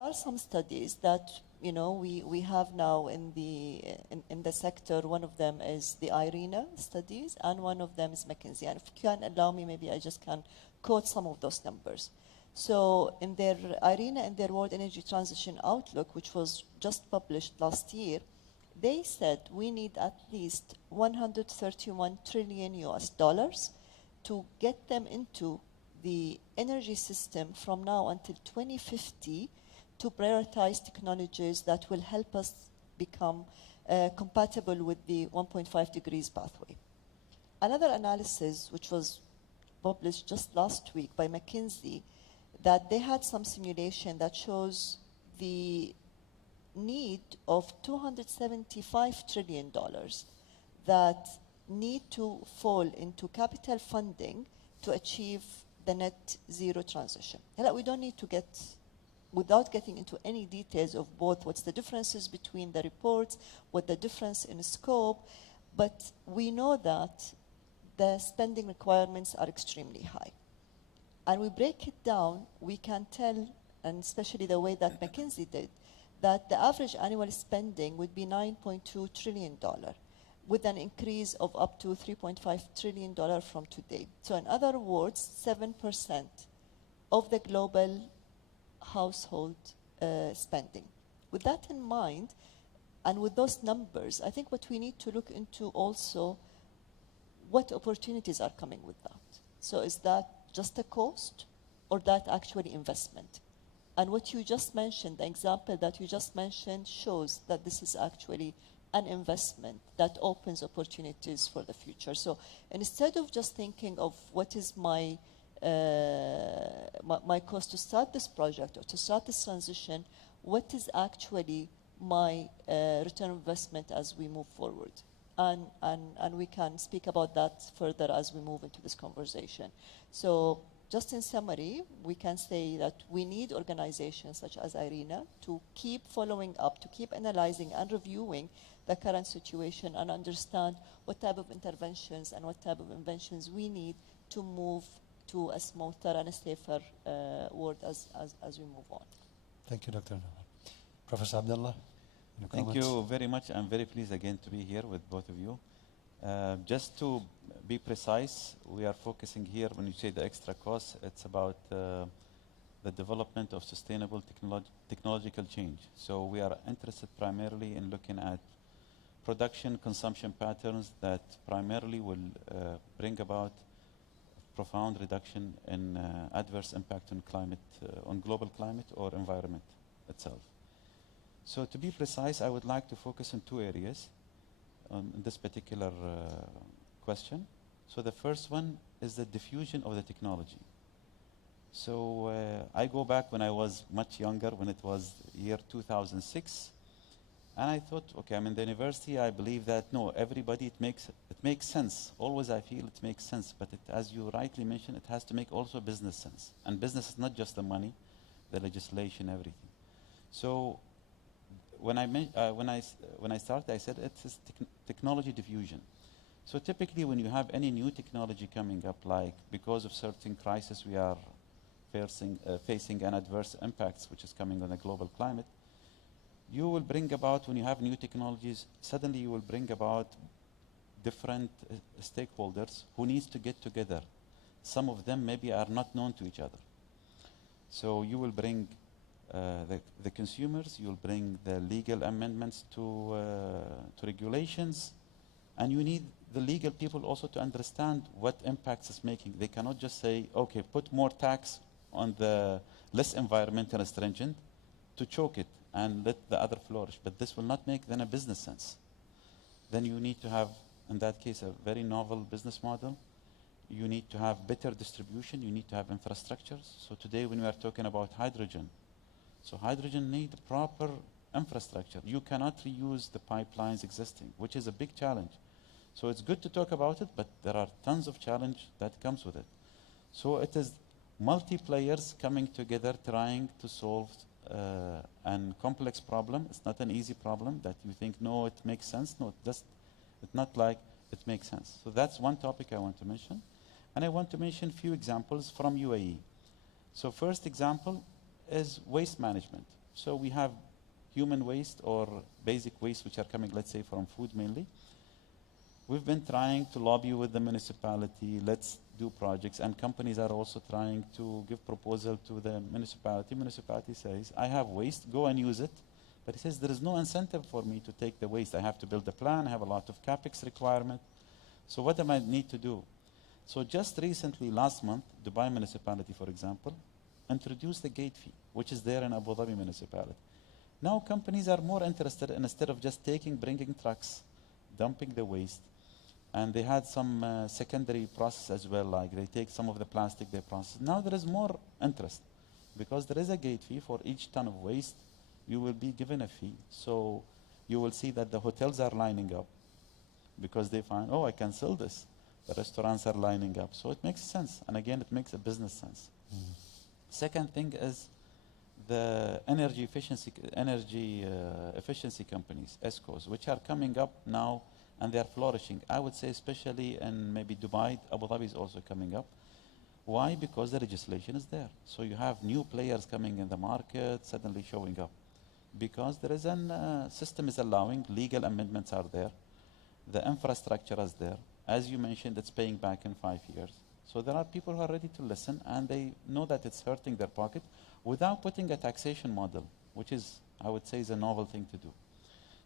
are some studies that we have now in the sector. One of them is the IRENA studies, and one of them is McKinsey. And if you can allow me, maybe I just can quote some of those numbers. So in their IRENA and their World Energy Transition Outlook, which was just published last year, they said we need at least 131 trillion US dollars to get them into the energy system from now until 2050 to prioritize technologies that will help us become compatible with the 1.5 degrees pathway. Another analysis, which was published just last week by McKinsey, that they had some simulation that shows the need of $275 trillion that need to fall into capital funding to achieve the net zero transition. We don't need to get, without getting into any details of both what's the differences between the reports, what the difference in scope, but we know that the spending requirements are extremely high. And we break it down, we can tell, and especially the way that McKinsey did, that the average annual spending would be $9.2 trillion, with an increase of up to $3.5 trillion from today. So in other words, 7% of the global household spending. With that in mind, and with those numbers, I think what we need to look into also, what opportunities are coming with that. So is that just a cost, or that actually investment? And what you just mentioned, the example that you just mentioned, shows that this is actually an investment that opens opportunities for the future. So instead of just thinking of what is my cost to start this project or to start this transition, what is actually my return on investment as we move forward? And we can speak about that further as we move into this conversation. So just in summary, we can say that we need organizations such as IRENA to keep following up, to keep analyzing and reviewing the current situation and understand what type of interventions and what type of inventions we need to move to a smoother and a safer world as we move on. Thank you, Dr. Nawal. Professor Abdullah, thank you very much. I'm very pleased again to be here with both of you. Just to be precise, we are focusing here, when you say the extra cost, it's about the development of sustainable technological change. So we are interested primarily in looking at production consumption patterns that primarily will bring about profound reduction in adverse impact on climate, on global climate or environment itself. So to be precise, I would like to focus on two areas on this particular question. So the first one is the diffusion of the technology. So I go back when I was much younger, when it was year 2006, and I thought, okay, I'm in the university, I believe that, no, everybody, it makes sense. Always I feel it makes sense, but as you rightly mentioned, it has to make also business sense. And business is not just the money, the legislation, everything. So when I started, I said it's technology diffusion. So typically when you have any new technology coming up, like because of certain crisis we are facing an adverse impacts which is coming on the global climate, you will bring about, when you have new technologies, suddenly you will bring about different stakeholders who needs to get together. Some of them maybe are not known to each other. So you will bring the consumers, you'll bring the legal amendments to regulations, and you need the legal people also to understand what impacts it's making. They cannot just say, okay, put more tax on the less environmental stringent to choke it and let the other flourish. But this will not make then a business sense. Then you need to have, in that case, a very novel business model. You need to have better distribution. You need to have infrastructures. So today when we are talking about hydrogen, so hydrogen needs proper infrastructure. You cannot reuse the pipelines existing, which is a big challenge. So it's good to talk about it, but there are tons of challenge that comes with it. So it is multi-players coming together trying to solve an complex problem. It's not an easy problem that you think, no, it makes sense. No, it's not like it makes sense. So that's one topic I want to mention. And I want to mention a few examples from UAE. So first example is waste management. So we have human waste or basic waste which are coming, let's say, from food mainly. We've been trying to lobby with the municipality, let's do projects, and companies are also trying to give proposal to the municipality. Municipality says, I have waste, go and use it. But he says, there is no incentive for me to take the waste. I have to build a plan, I have a lot of CapEx requirement. So what am I need to do? So just recently, last month, Dubai municipality, for example, introduced the gate fee, which is there in Abu Dhabi municipality. Now companies are more interested in, instead of just bringing trucks, dumping the waste, and they had some secondary process as well, like they take some of the plastic, they process. Now there is more interest because there is a gate fee for each ton of waste. You will be given a fee. So you will see that the hotels are lining up because they find, oh, I can sell this. The restaurants are lining up. So it makes sense. And again, it makes a business sense. Second thing is the energy efficiency companies, ESCOs, which are coming up now and they are flourishing. I would say especially in maybe Dubai, Abu Dhabi is also coming up. Why? Because the legislation is there. So you have new players coming in the market, suddenly showing up. Because there is a system is allowing, legal amendments are there, the infrastructure is there. As you mentioned, it's paying back in 5 years. So there are people who are ready to listen and they know that it's hurting their pocket without putting a taxation model, which is, I would say, is a novel thing to do.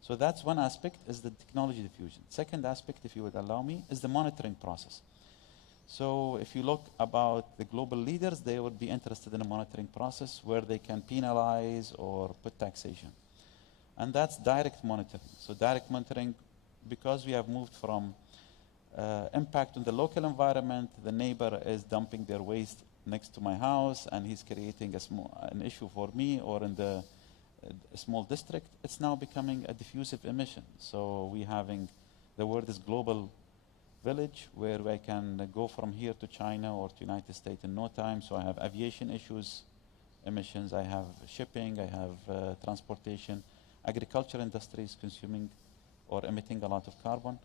So that's one aspect, is the technology diffusion. Second aspect, if you would allow me, is the monitoring process. So if you look about the global leaders, they would be interested in a monitoring process where they can penalize or put taxation. And that's direct monitoring. So direct monitoring, because we have moved from impact on the local environment, the neighbor is dumping their waste next to my house and he's creating an issue for me, or in the a small district, it's now becoming a diffusive emission. So we having, the word is global village, where I can go from here to China or to United States in no time. So I have aviation issues, emissions, I have shipping, I have transportation, agriculture industry is consuming or emitting a lot of carbon.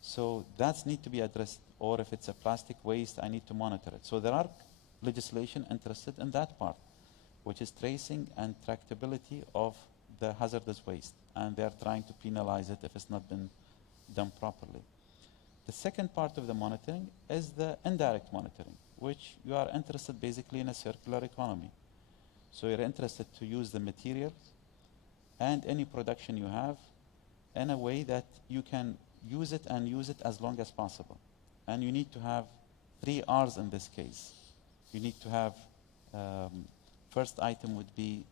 So that's need to be addressed. Or if it's a plastic waste, I need to monitor it. So there are legislation interested in that part, which is tracing and tractability of the hazardous waste. And they're trying to penalize it if it's not been done properly. The second part of the monitoring is the indirect monitoring, which you are interested basically in a circular economy. So you're interested to use the materials and any production you have in a way that you can use it and use it as long as possible. And you need to have 3 R's in this case. You need to have, first item would be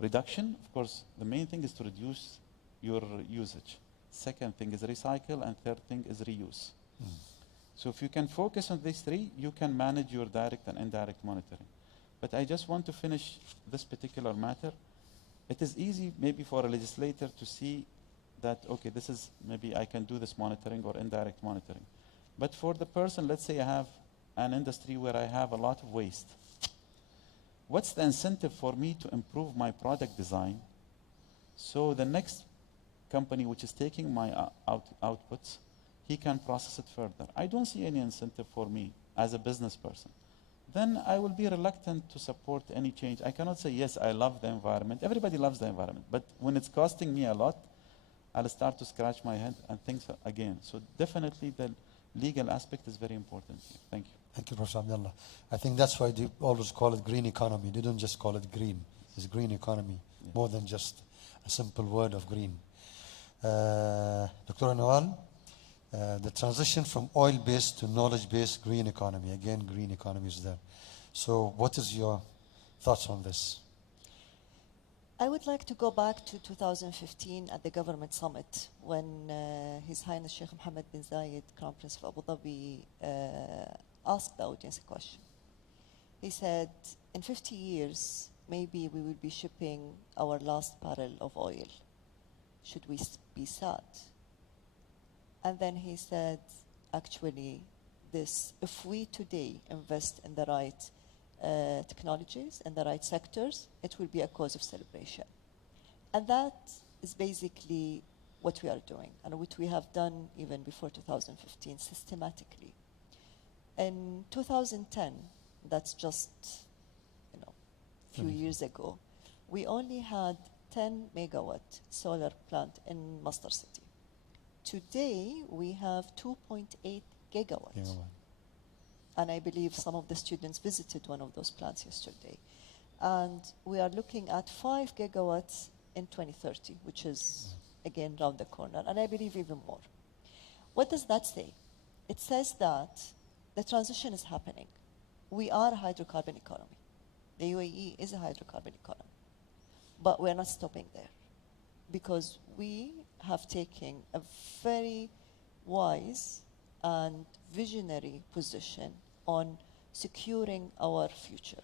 reduction. Of course, the main thing is to reduce your usage. Second thing is recycle, and third thing is reuse. So if you can focus on these 3, you can manage your direct and indirect monitoring. But I just want to finish this particular matter. It is easy maybe for a legislator to see that, okay, this is, maybe I can do this monitoring or indirect monitoring. But for the person, let's say I have an industry where I have a lot of waste. What's the incentive for me to improve my product design so the next company which is taking my outputs, he can process it further? I don't see any incentive for me as a business person. Then I will be reluctant to support any change. I cannot say, yes, I love the environment. Everybody loves the environment. But when it's costing me a lot, I'll start to scratch my head and think again. So definitely the legal aspect is very important here. Thank you. Thank you, Professor Abdullah. I think that's why they always call it green economy. They don't just call it green. It's green economy, more than just a simple word of green. Dr. Nawal, the transition from oil-based to knowledge-based green economy. Again, green economy is there. So what is your thoughts on this? I would like to go back to 2015 at the government summit when His Highness Sheikh Mohammed bin Zayed, Crown Prince of Abu Dhabi, asked the audience a question. He said, in 50 years, maybe we will be shipping our last barrel of oil. Should we be sad? And then he said, actually, if we today invest in the right technologies and the right sectors, it will be a cause of celebration. And that is basically what we are doing and what we have done even before 2015 systematically. In 2010, that's just a few years ago, we only had 10 megawatt solar plant in Masdar City. Today, we have 2.8 gigawatts. Gigawatt. And I believe some of the students visited one of those plants yesterday. And we are looking at 5 gigawatts in 2030, which is, again, round the corner, and I believe even more. What does that say? It says that the transition is happening. We are a hydrocarbon economy. The UAE is a hydrocarbon economy. But we're not stopping there, because we have taken a very wise and visionary position on securing our future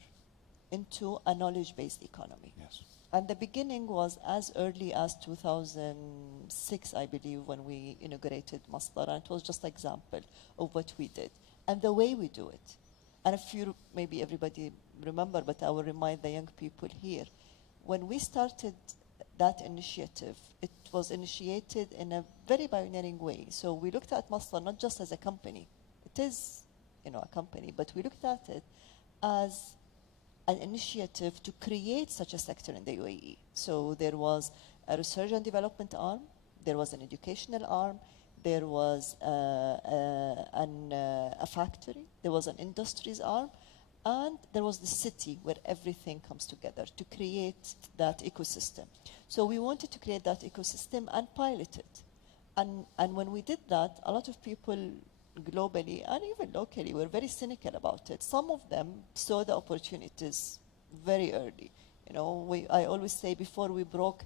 into a knowledge-based economy. Yes. And the beginning was as early as 2006, I believe, when we inaugurated Masdar, and it was just an example of what we did and the way we do it. And if you, maybe everybody remember, but I will remind the young people here, when we started that initiative, it was initiated in a very pioneering way. So we looked at Masdar not just as a company. It is, a company, but we looked at it as an initiative to create such a sector in the UAE. So there was a research and development arm, there was an educational arm, there was a factory, there was an industries arm, and there was the city where everything comes together to create that ecosystem. So we wanted to create that ecosystem and pilot it. And when we did that, a lot of people globally and even locally were very cynical about it. Some of them saw the opportunities very early. I always say before we broke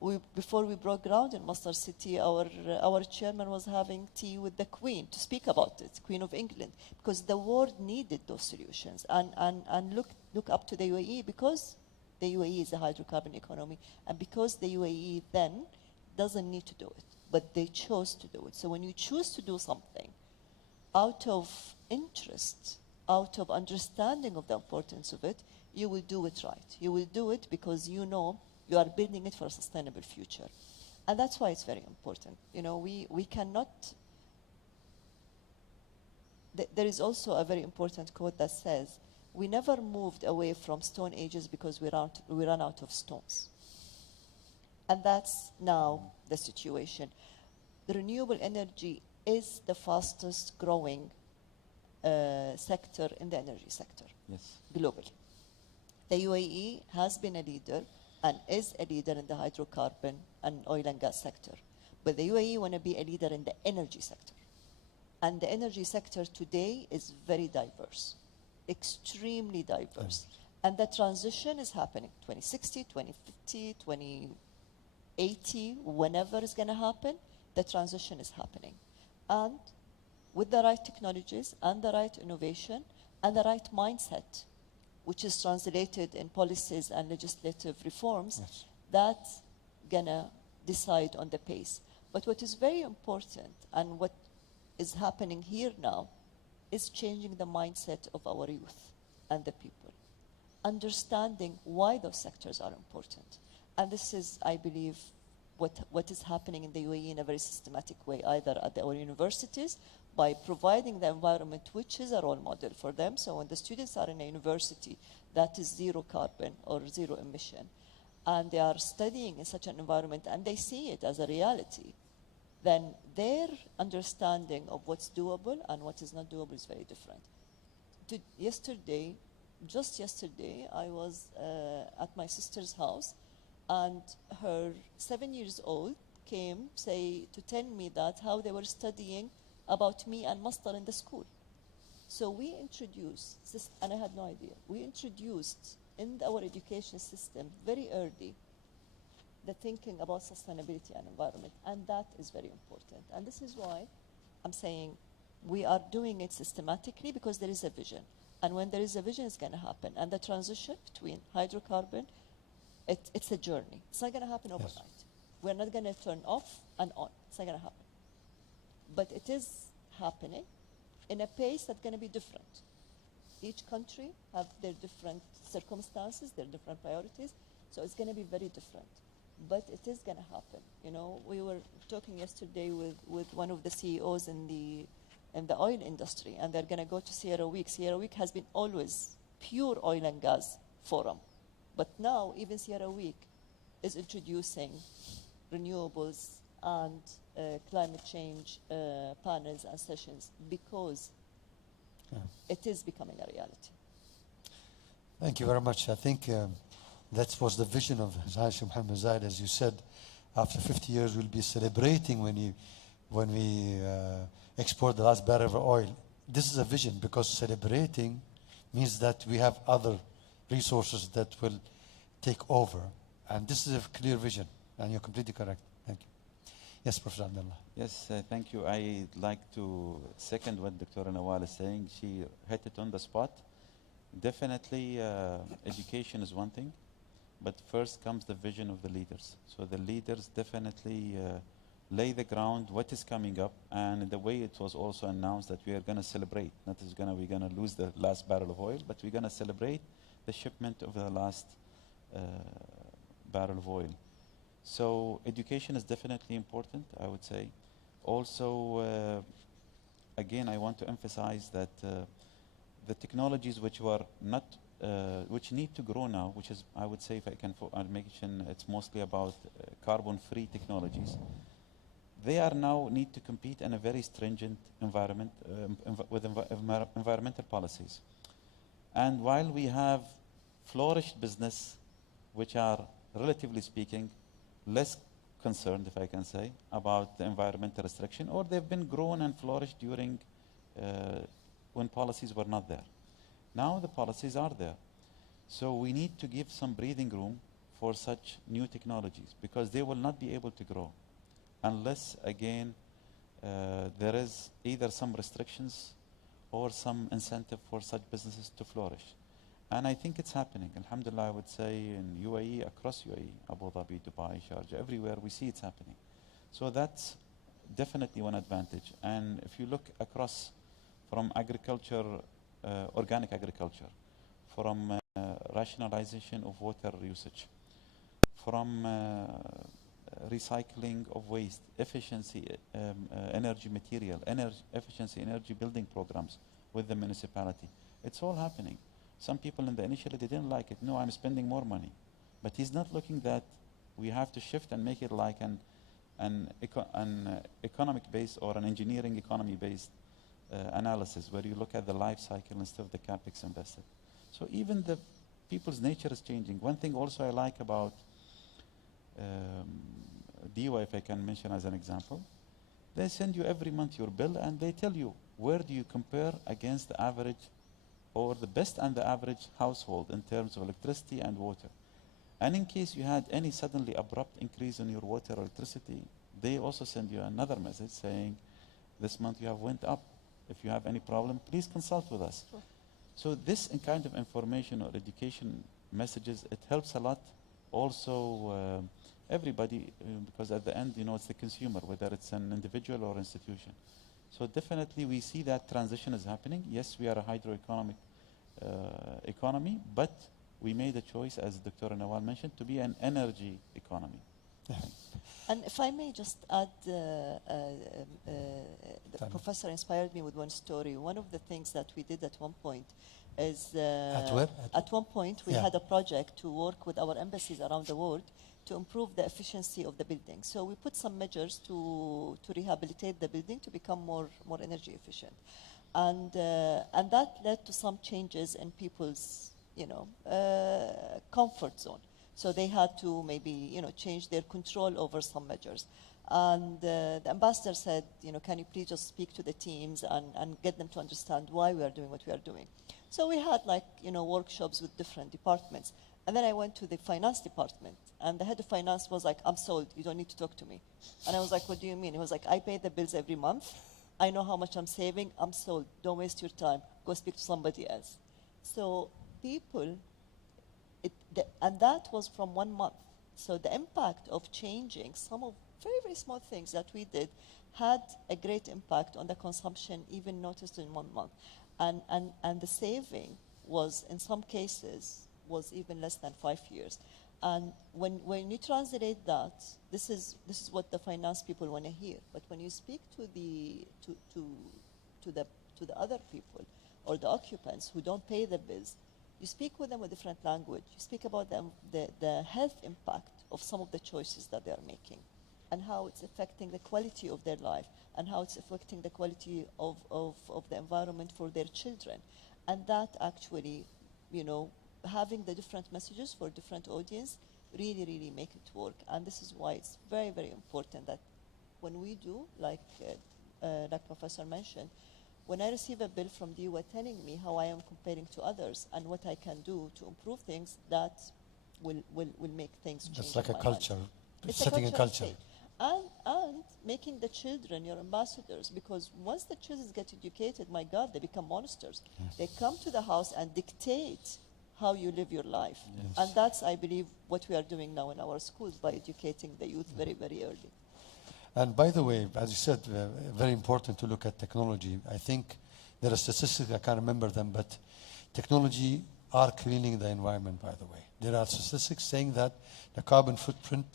ground in Masdar City, our chairman was having tea with the Queen to speak about it, Queen of England, because the world needed those solutions. And look up to the UAE, because the UAE is a hydrocarbon economy, and because the UAE then doesn't need to do it, but they chose to do it. So when you choose to do something out of interest, out of understanding of the importance of it, you will do it right. You will do it because you know you are building it for a sustainable future. And that's why it's very important. We cannot... There is also a very important quote that says, we never moved away from stone ages because we ran out of stones. And that's now the situation. The renewable energy is the fastest growing sector in the energy sector. Yes. Globally. The UAE has been a leader and is a leader in the hydrocarbon and oil and gas sector. But the UAE want to be a leader in the energy sector. And the energy sector today is very diverse, extremely diverse. And the transition is happening 2060, 2050, 2080, whenever it's going to happen, the transition is happening. And with the right technologies and the right innovation and the right mindset, which is translated in policies and legislative reforms, Yes. that's gonna decide on the pace. But what is very important, and what is happening here now, is changing the mindset of our youth and the people, understanding why those sectors are important. And this is, I believe, what is happening in the UAE in a very systematic way, either at our universities, by providing the environment which is a role model for them. So when the students are in a university that is zero carbon or zero emission, and they are studying in such an environment and they see it as a reality, then their understanding of what's doable and what is not doable is very different. Just yesterday, I was at my sister's house, and her 7 years old came to tell me that how they were studying about me and Masdar in the school. So we introduced this, and I had no idea. We introduced in our education system very early the thinking about sustainability and environment, and that is very important. And this is why I'm saying we are doing it systematically, because there is a vision. And when there is a vision, it's going to happen. And the transition between hydrocarbon, it's a journey. It's not going to happen overnight. Yes. We're not going to turn off and on. It's not going to happen. But it is happening in a pace that's going to be different. Each country have their different circumstances, their different priorities, so it's going to be very different. But it is going to happen. We were talking yesterday with one of the CEOs in the oil industry, and they're going to go to Sierra Week. Sierra Week has been always pure oil and gas forum. But now, even Sierra Week is introducing renewables and climate change panels and sessions because it is becoming a reality. Thank you very much. I think that was the vision of Hashim Mohammed Zaid. As you said, after 50 years, we'll be celebrating when we export the last barrel of oil. This is a vision because celebrating means that we have other resources that will take over. And this is a clear vision, and you're completely correct. Thank you. Yes, Professor Abdullah. Yes, thank you. I'd like to second what Dr. Nawal is saying. She hit it on the spot. Definitely, education is one thing, but first comes the vision of the leaders. So the leaders definitely lay the ground, what is coming up, and the way it was also announced that we are going to celebrate. Not is we're going to lose the last barrel of oil, but we're going to celebrate the shipment of the last barrel of oil. So education is definitely important, I would say. Also, again, I want to emphasize that the technologies which were not, which need to grow now, which is, I would say, if I can mention, it's mostly about carbon-free technologies. They are now need to compete in a very stringent environment with environmental policies. And while we have flourished business, which are, relatively speaking, less concerned, if I can say, about the environmental restriction, or they've been grown and flourished during when policies were not there. Now the policies are there. So we need to give some breathing room for such new technologies because they will not be able to grow unless, again, there is either some restrictions or some incentive for such businesses to flourish. And I think it's happening. Alhamdulillah, I would say in UAE, across UAE, Abu Dhabi, Dubai, Sharjah, everywhere we see it's happening. So that's definitely one advantage. And if you look across from agriculture, organic agriculture, from rationalization of water usage, from recycling of waste, efficiency, energy material, efficiency, energy building programs with the municipality. It's all happening. Some people initially they didn't like it. No, I'm spending more money. But he's not looking that we have to shift and make it like an economic-based or an engineering economy-based analysis where you look at the life cycle instead of the capex invested. So even the people's nature is changing. One thing also I like about DIWA, if I can mention as an example, they send you every month your bill and they tell you where do you compare against the average or the best and the average household in terms of electricity and water. And in case you had any suddenly abrupt increase in your water or electricity, they also send you another message saying, this month you have went up. If you have any problem, please consult with us. Sure. So this kind of information or education messages, it helps a lot. Also, everybody, because at the end, it's the consumer, whether it's an individual or institution. So definitely we see that transition is happening. Yes, we are a hydroeconomic economy, but we made a choice, as Dr. Nawal mentioned, to be an energy economy. And if I may just add, the professor inspired me with one story. One of the things that we did at one point is at one point we had a project to work with our embassies around the world to improve the efficiency of the building. So we put some measures to rehabilitate the building to become more energy efficient. And that led to some changes in people's comfort zone. So they had to maybe change their control over some measures. And the ambassador said, can you please just speak to the teams and get them to understand why we are doing what we are doing. So we had workshops with different departments. And then I went to the finance department, and the head of finance was like, I'm sold, you don't need to talk to me. And I was like, what do you mean? He was like, I pay the bills every month. I know how much I'm saving, I'm sold. Don't waste your time, go speak to somebody else. So people, and that was from 1 month. So the impact of changing some of very, very small things that we did had a great impact on the consumption, even noticed in 1 month. And the saving was, in some cases, was even less than 5 years. And when you translate that, this is what the finance people want to hear. But when you speak to the other people or the occupants who don't pay the bills, you speak with them with different language. You speak about them, the health impact of some of the choices that they are making, and how it's affecting the quality of their life, and how it's affecting the quality of the environment for their children. And that actually, you know, having the different messages for different audience really, really make it work. And this is why it's very, very important that when we do, like Professor mentioned, when I receive a bill from the DUA telling me how I am comparing to others and what I can do to improve things, that will make things change. It's like in a my culture, life. It's setting a culture. state. And making the children your ambassadors, because once the children get educated, my God, they become monsters. Yes. They come to the house and dictate how you live your life. Yes. And that's, I believe, what we are doing now in our schools by educating the youth very, very early. And by the way, as you said, very important to look at technology. I think there are statistics, I can't remember them, but technology are cleaning the environment, by the way. There are statistics saying that the carbon footprint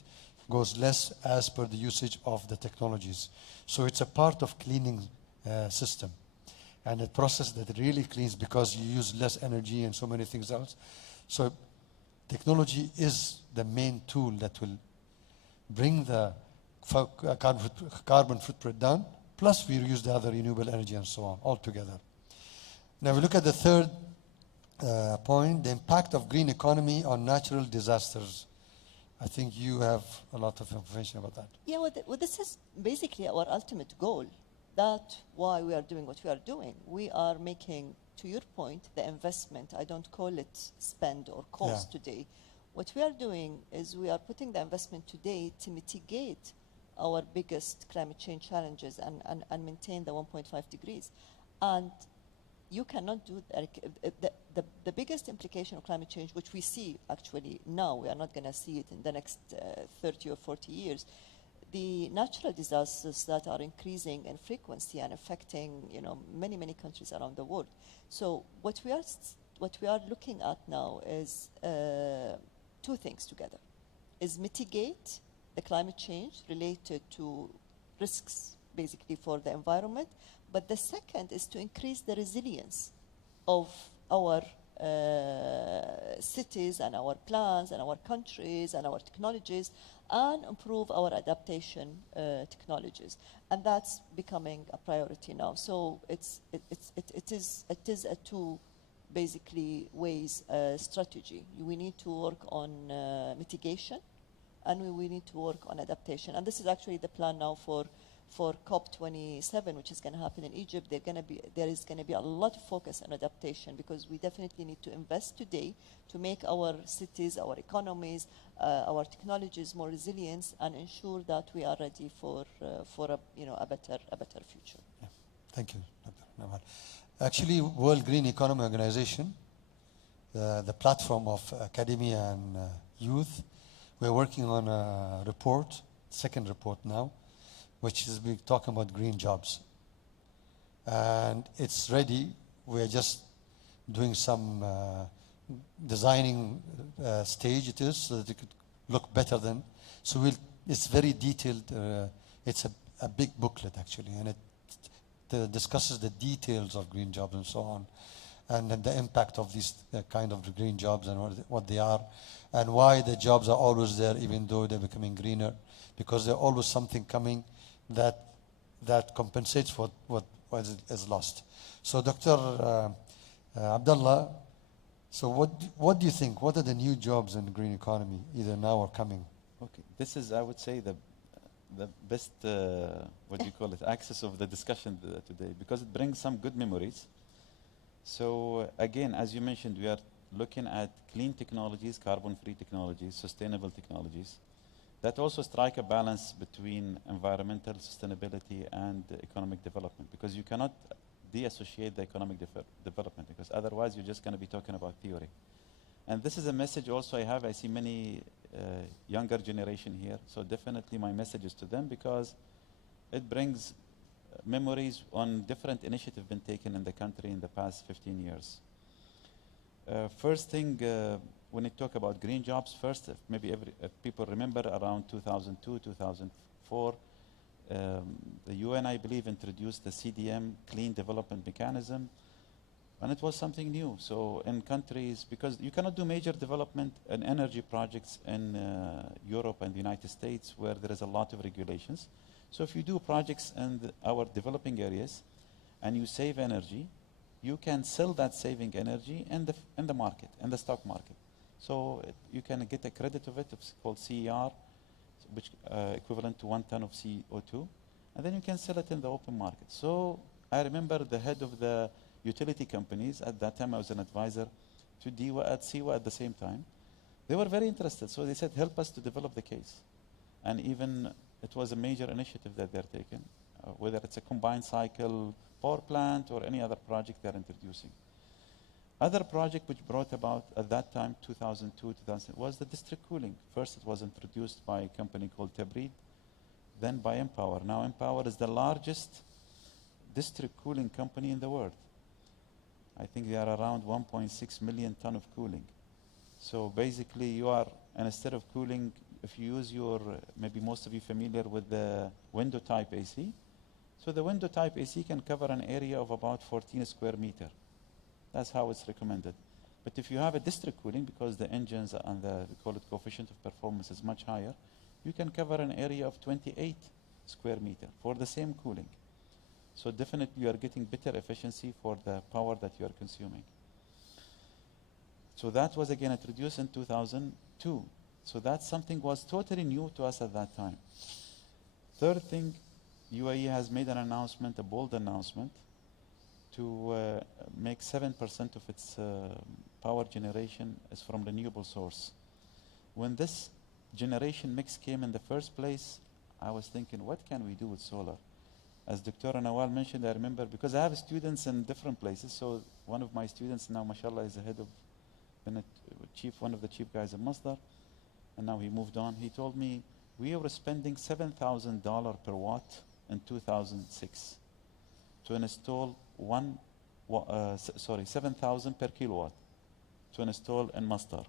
goes less as per the usage of the technologies. So it's a part of cleaning system. And a process that really cleans because you use less energy and so many things else. So technology is the main tool that will bring the carbon footprint down, plus we use the other renewable energy and so on, all together. Now we look at the third point, the impact of green economy on natural disasters. I think you have a lot of information about that. Yeah, well, this is basically our ultimate goal. That's why we are doing what we are doing. We are making, to your point, the investment. I don't call it spend or cost today. What we are doing is we are putting the investment today to mitigate our biggest climate change challenges and maintain the 1.5 degrees. And you cannot do the biggest implication of climate change, which we see actually now, we are not going to see it in the next 30 or 40 years, the natural disasters that are increasing in frequency and affecting, you know, many, many countries around the world. So what we are looking at now is two things together, is mitigate the climate change related to risks, basically, for the environment. But the second is to increase the resilience of our cities and our plants and our countries and our technologies, and improve our adaptation technologies. And that's becoming a priority now. So it is a two, basically, ways strategy. We need to work on mitigation, and we need to work on adaptation. And this is actually the plan now for COP27, which is going to happen in Egypt. There is going to be a lot of focus on adaptation, because we definitely need to invest today to make our cities, our economies, our technologies more resilient, and ensure that we are ready for a better future. Yeah. Thank you, Dr. Nawal. Actually, World Green Economy Organization, the platform of academia and youth, we're working on a report, second report now, which is talking about green jobs. And it's ready. We're just doing some designing stage it is, so that it could look better than. So it's very detailed. It's a big booklet, actually, and it discusses the details of green jobs and so on, and then the impact of these kind of green jobs and what they are, and why the jobs are always there even though they're becoming greener, because there's always something coming that compensates for what is lost. So Dr. Abdullah, so what do you think? What are the new jobs in the green economy, either now or coming? Okay, this is, I would say, the best, what do you call it, access of the discussion today, because it brings some good memories. So again, as you mentioned, we are looking at clean technologies, carbon-free technologies, sustainable technologies that also strike a balance between environmental sustainability and economic development, because you cannot de-associate the economic development, because otherwise you're just going to be talking about theory. And this is a message also I see many younger generation here, so definitely my message is to them, because it brings memories on different initiatives been taken in the country in the past 15 years. First thing, when you talk about green jobs, first, maybe if people remember around 2002, 2004, the UN, I believe, introduced the CDM, Clean Development Mechanism, And it was something new. So in countries, because you cannot do major development and energy projects in Europe and the United States where there is a lot of regulations. So if you do projects in our developing areas and you save energy, you can sell that saving energy in the market, in the stock market. So you can get a credit of it. It's called CER, which equivalent to 1 ton of CO2. And then you can sell it in the open market. So I remember the head of the utility companies, at that time I was an advisor to DEWA at CEWA at the same time. They were very interested, so they said, help us to develop the case. And even it was a major initiative that they're taking, whether it's a combined cycle power plant or any other project they're introducing. Other project which brought about at that time, 2002, 2000, was the district cooling. First it was introduced by a company called Tabreed, then by Empower. Now Empower is the largest district cooling company in the world. I think they are around 1.6 million ton of cooling. So basically you are, and instead of cooling, if you use your, maybe most of you familiar with the window type AC. So the window type AC can cover an area of about 14 square meter. That's how it's recommended. But if you have a district cooling, because the engines and the, we call it coefficient of performance is much higher, you can cover an area of 28 square meter for the same cooling. So definitely you are getting better efficiency for the power that you are consuming. So that was again introduced in 2002. So that's something was totally new to us at that time. Third thing, UAE has made an announcement, a bold announcement, to make 7% of its power generation is from renewable source. When this generation mix came in the first place, I was thinking, what can we do with solar? As Dr. Nawal mentioned, I remember, because I have students in different places, so one of my students now, mashallah, is the head of, one of the chief guys in Masdar, and now he moved on. He told me, we were spending $7,000 per watt in 2006 to install 7,000 per kilowatt to install in Masdar.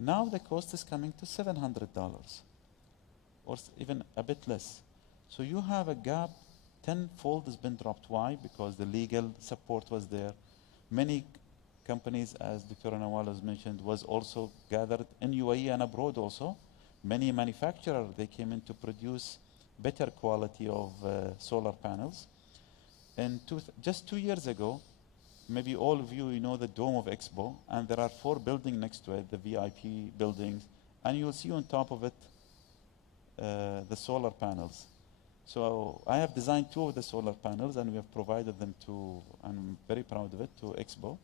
Now the cost is coming to $700, or even a bit less. So you have a gap, tenfold has been dropped. Why? Because the legal support was there. Many companies, as Dr. Nawal has mentioned, was also gathered in UAE and abroad also. Many manufacturers, they came in to produce better quality of solar panels. And just 2 years ago, maybe all of you know the dome of EXPO, and there are 4 buildings next to it, the VIP buildings, and you'll see on top of it the solar panels. So I have designed 2 of the solar panels, and we have provided them to, and I'm very proud of it, to EXPO.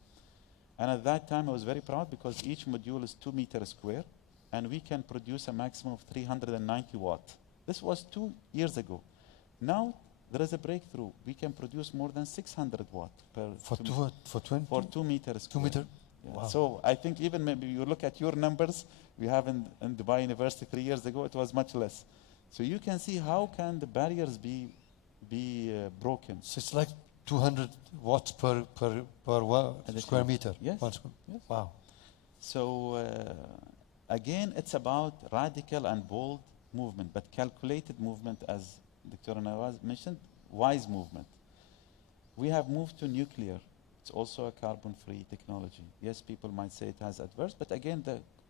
And at that time I was very proud because each module is 2 meters square, and we can produce a maximum of 390 watts. This was 2 years ago. Now there is a breakthrough. We can produce more than 600 watts per For 2 meters square. 2 meter? Yeah. Wow. So I think even maybe you look at your numbers, we have in Dubai University 3 years ago, it was much less. So you can see how can the barriers be broken. So it's like 200 watts per square meter. Yes. Yes. Wow. So again, it's about radical and bold movement, but calculated movement, as Dr. Nawaz mentioned, wise movement. We have moved to nuclear. It's also a carbon-free technology. Yes, people might say it has adverse, but again,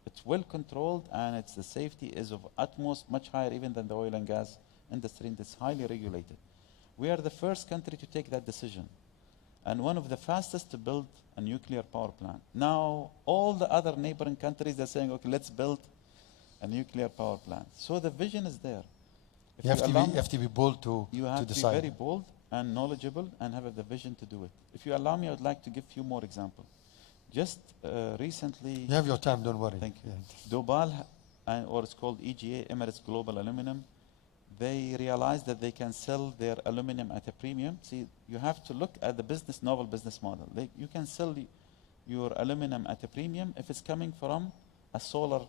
it's well controlled, and the safety is of utmost much higher even than the oil and gas industry, and it's highly regulated. We are the first country to take that decision, and one of the fastest to build a nuclear power plant. Now, all the other neighboring countries are saying, okay, let's build a nuclear power plant. So the vision is there. If You have to be bold to you have to decide. be very bold and knowledgeable and have the vision to do it. If you allow me, I would like to give a few more examples. Just recently, You have your time, don't worry. Thank you. Yeah. Dobal, or it's called EGA, Emirates Global Aluminum, they realized that they can sell their aluminum at a premium. See, you have to look at the novel business model. You can sell your aluminum at a premium if it's coming from a solar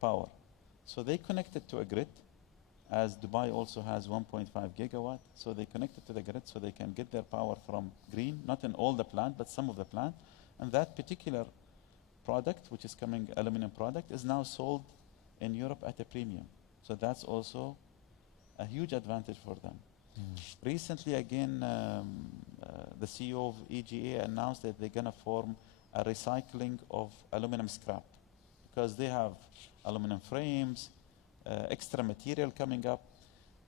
power. So they connected to a grid, as Dubai also has 1.5 gigawatt. So they connected to the grid so they can get their power from green, not in all the plant, but some of the plant. And that particular product, which is coming, aluminum product, is now sold in Europe at a premium. So that's also a huge advantage for them. Recently, again, the CEO of EGA announced that they're going to form a recycling of aluminum scrap because they have aluminum frames, extra material coming up.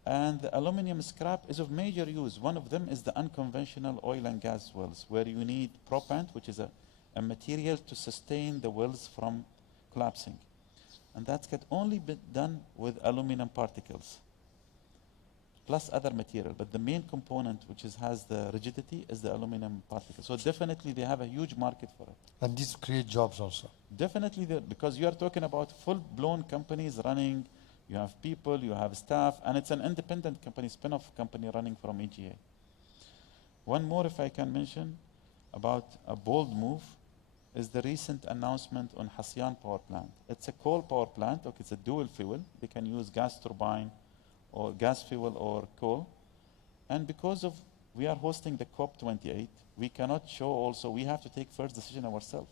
And the aluminum scrap is of major use. One of them is the unconventional oil and gas wells, where you need propant, which is a material to sustain the wells from collapsing. And that can only be done with aluminum particles, plus other material. But the main component, which has the rigidity, is the aluminum particles. So definitely they have a huge market for it. And these create jobs also. Definitely, because you are talking about full-blown companies running. You have people, you have staff, and it's an independent company, spin-off company running from EGA. One more, if I can mention, about a bold move, is the recent announcement on Hasyan power plant. It's a coal power plant. Okay, it's a dual fuel. They can use gas turbine or gas fuel or coal. And because of we are hosting the COP28, we cannot show also, we have to take first decision ourselves.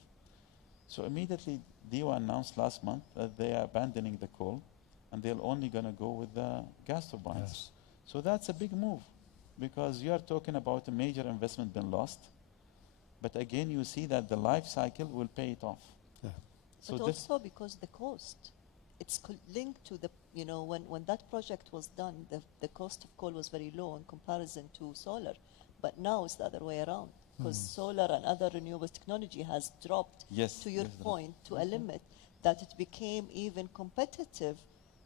So immediately, DEWA announced last month that they are abandoning the coal, and they're only going to go with the gas turbines. Yes. So that's a big move, because you are talking about a major investment being lost, but again, you see that the life cycle will pay it off. Yeah. So But also because the cost, it's linked to the, when that project was done, the cost of coal was very low in comparison to solar. But now it's the other way around, because solar and other renewable technology has dropped, Yes, to your yes, dropped. point, to a limit that it became even competitive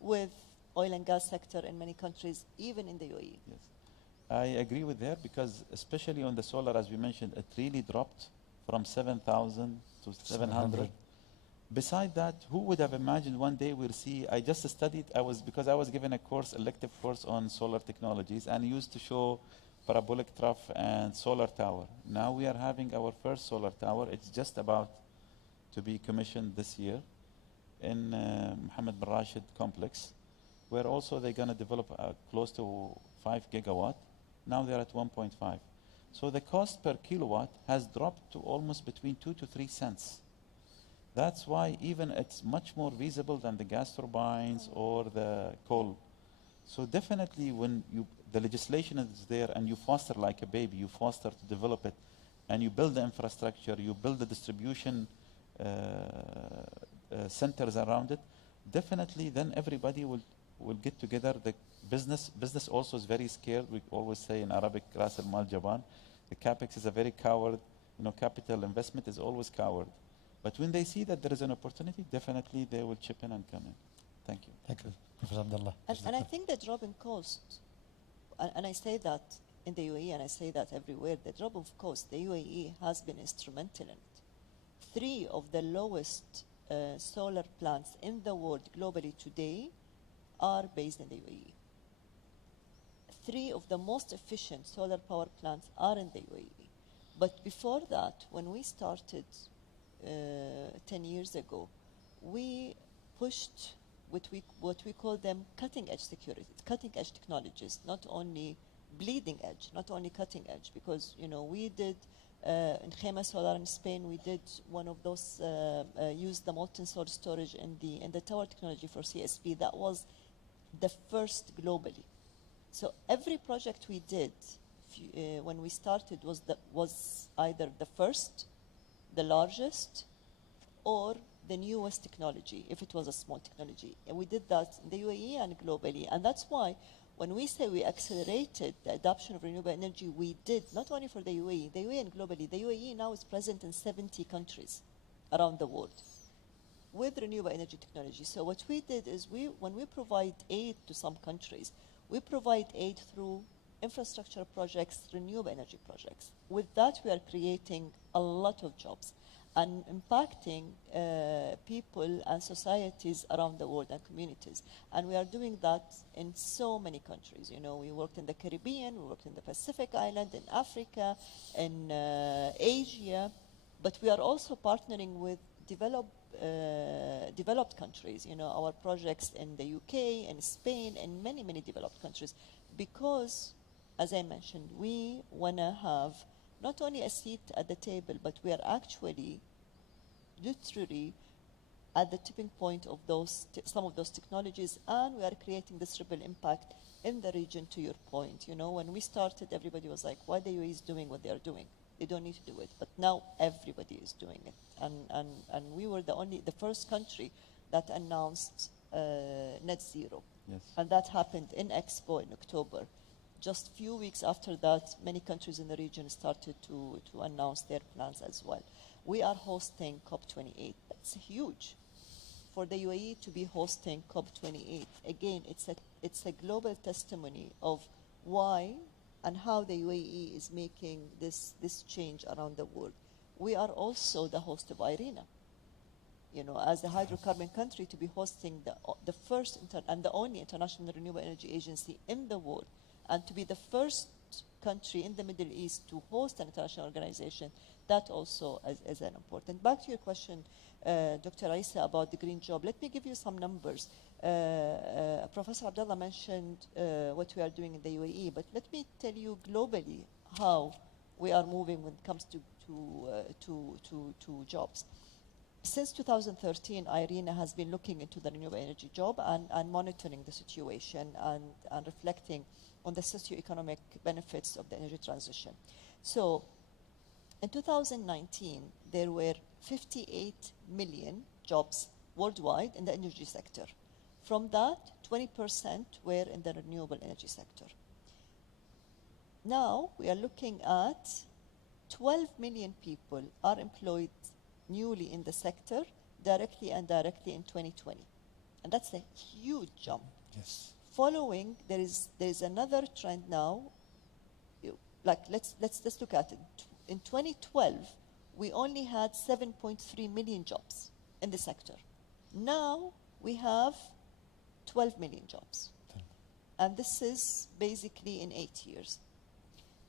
with oil and gas sector in many countries, even in the UAE. Yes. I agree with that, because especially on the solar, as we mentioned, it really dropped from 7,000 to 700. Beside that, who would have imagined one day we'll see, I just studied, because I was given a course, elective course on solar technologies, and used to show parabolic trough and solar tower. Now we are having our first solar tower. It's just about to be commissioned this year in Mohammed bin Rashid complex, where also they're going to develop close to 5 gigawatt. Now they're at 1.5. So the cost per kilowatt has dropped to almost between 2 to 3 cents. That's why even it's much more visible than the gas turbines or the coal. So definitely when the legislation is there and you foster like a baby, you foster to develop it, and you build the infrastructure, you build the distribution centers around it, definitely then everybody will get together. The business also is very scared. We always say in Arabic, Ras al-Mal Jaban, the capex is a very coward, capital investment is always coward. But when they see that there is an opportunity, definitely they will chip in and come in. Thank you. Thank you, Professor Abdullah. And I think the drop in cost, and I say that in the UAE and I say that everywhere, the drop of cost, the UAE has been instrumental in it. 3 of the lowest solar plants in the world globally today are based in the UAE. 3 of the most efficient solar power plants are in the UAE. But before that, when we started 10 years ago, we pushed what we call them cutting-edge security, cutting-edge technologies, not only bleeding edge, not only cutting edge, because we did in Khema Solar in Spain, we did one of those use the molten salt storage in the tower technology for CSP. That was the first globally. So every project we did when we started was either the first, the largest, or the newest technology, if it was a small technology. And we did that in the UAE and globally. And that's why when we say we accelerated the adoption of renewable energy, we did, not only for the UAE and globally. The UAE now is present in 70 countries around the world with renewable energy technology. So what we did is when we provide aid to some countries, we provide aid through infrastructure projects, renewable energy projects. With that, we are creating a lot of jobs and impacting people and societies around the world and communities. And we are doing that in so many countries. We worked in the Caribbean, we worked in the Pacific Island, in Africa, in Asia, but we are also partnering with developed countries. Our projects in the UK, in Spain, and many, many developed countries, because, as I mentioned, we want to have not only a seat at the table, but we are actually literally at the tipping point of some of those technologies, and we are creating this ripple impact in the region. To your point, when we started, everybody was like, why the UAE is doing what they are doing? They don't need to do it. But now everybody is doing it. And we were the first country that announced net zero. Yes. And that happened in Expo in October. Just a few weeks after that, many countries in the region started to announce their plans as well. We are hosting COP28. That's huge. For the UAE to be hosting COP28, again, it's a global testimony of why and how the UAE is making this change around the world. We are also the host of IRENA. As a hydrocarbon country, to be hosting the first and the only international renewable energy agency in the world, and to be the first country in the Middle East to host an international organization, that also is an important. Back to your question, Dr. Isa, about the green job. Let me give you some numbers. Professor Abdullah mentioned what we are doing in the UAE, but let me tell you globally how we are moving when it comes to jobs. Since 2013, IRENA has been looking into the renewable energy job and monitoring the situation and reflecting on the socioeconomic benefits of the energy transition. So in 2019, there were 58 million jobs worldwide in the energy sector. From that, 20% were in the renewable energy sector. Now we are looking at 12 million people are employed newly in the sector, directly and indirectly, in 2020. And that's a huge jump. Yes. Following, there is another trend now. Let's look at it. In 2012, we only had 7.3 million jobs in the sector. Now we have 12 million jobs. And this is basically in 8 years.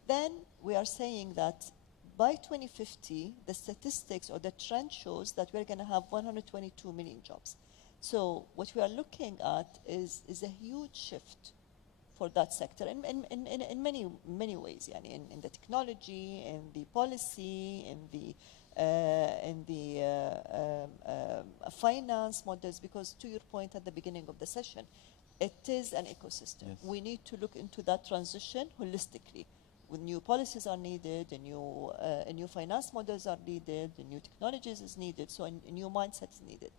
Then we are saying that by 2050, the statistics or the trend shows that we're going to have 122 million jobs. So what we are looking at is a huge shift for that sector in many ways. In the technology, in the policy, in the finance models, because to your point at the beginning of the session, it is an ecosystem. Yes. We need to look into that transition holistically. When new policies are needed, new finance models are needed, new technologies is needed, so a new mindset is needed.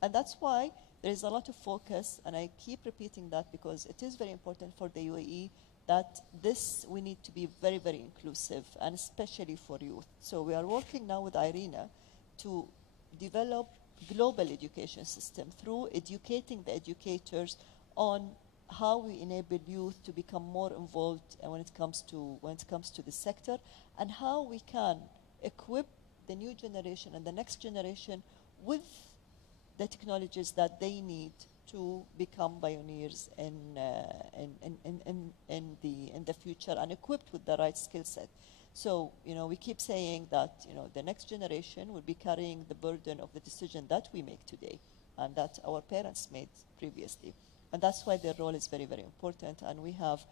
And that's why there is a lot of focus, and I keep repeating that because it is very important for the UAE that we need to be very, very inclusive, and especially for youth. So we are working now with IRENA to develop global education system through educating the educators on how we enable youth to become more involved when it comes to the sector, and how we can equip the new generation and the next generation with the technologies that they need to become pioneers in the future, and equipped with the right skill set. So we keep saying that the next generation will be carrying the burden of the decision that we make today and that our parents made previously. And that's why their role is very, very important. And we have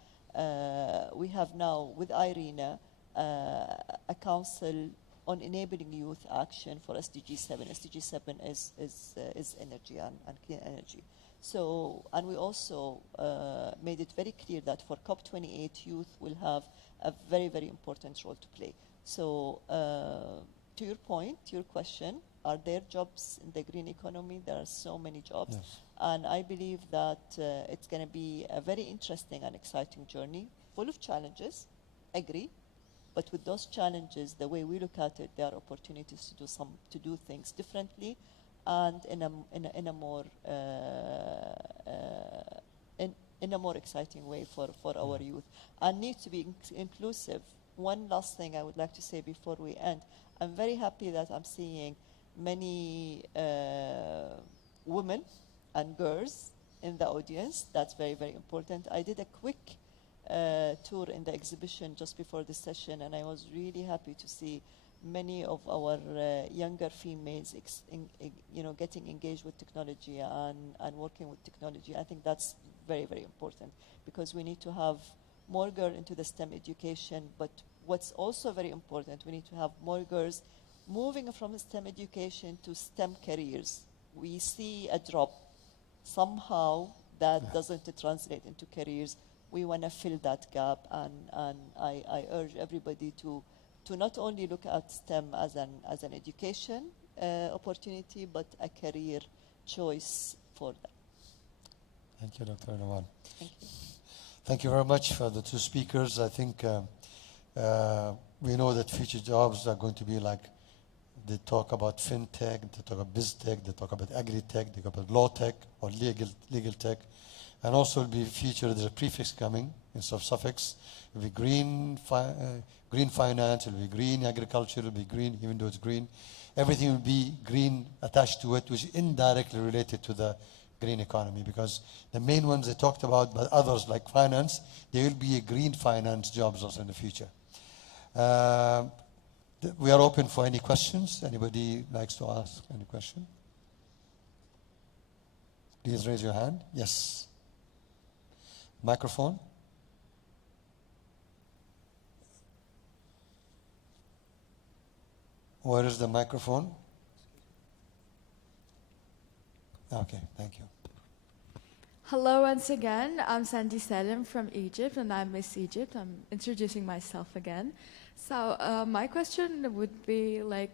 now with IRENA a council on enabling youth action for SDG 7. SDG 7 is energy and clean energy. So, and we also made it very clear that for COP28, youth will have a very, very important role to play. So, to your point, to your question, are there jobs in the green economy? There are so many jobs. Yes. And I believe that it's going to be a very interesting and exciting journey, full of challenges, agree. But with those challenges, the way we look at it, there are opportunities to do things differently, and in a more exciting way for our youth, and need to be inclusive. One last thing I would like to say before we end: I'm very happy that I'm seeing many women and girls in the audience. That's very, very important. I did a quick tour in the exhibition just before the session, and I was really happy to see many of our younger females getting engaged with technology and working with technology. I think that's very, very important, because we need to have more girls into the STEM education. But what's also very important, we need to have more girls moving from STEM education to STEM careers, we see a drop, somehow that doesn't translate into careers. We want to fill that gap, and I urge everybody to not only look at STEM as an education opportunity, but a career choice for them. Thank you, Dr. Nawal. Thank you. Thank you very much for the two speakers. I think we know that future jobs are going to be like, they talk about fintech, they talk about biztech, they talk about agri-tech, they talk about law tech or legal tech. And also will be future, there's a prefix coming instead of suffix. It will be green finance, it will be green agriculture, it will be green, even though it's green. Everything will be green attached to it, which is indirectly related to the green economy, because the main ones they talked about, but others like finance, there will be a green finance jobs also in the future. We are open for any questions. Anybody likes to ask any question? Please raise your hand. Yes. Microphone. Where is the microphone? Okay, thank you. Hello once again. I'm Sandy Salim from Egypt, and I'm Miss Egypt. I'm introducing myself again. So my question would be like,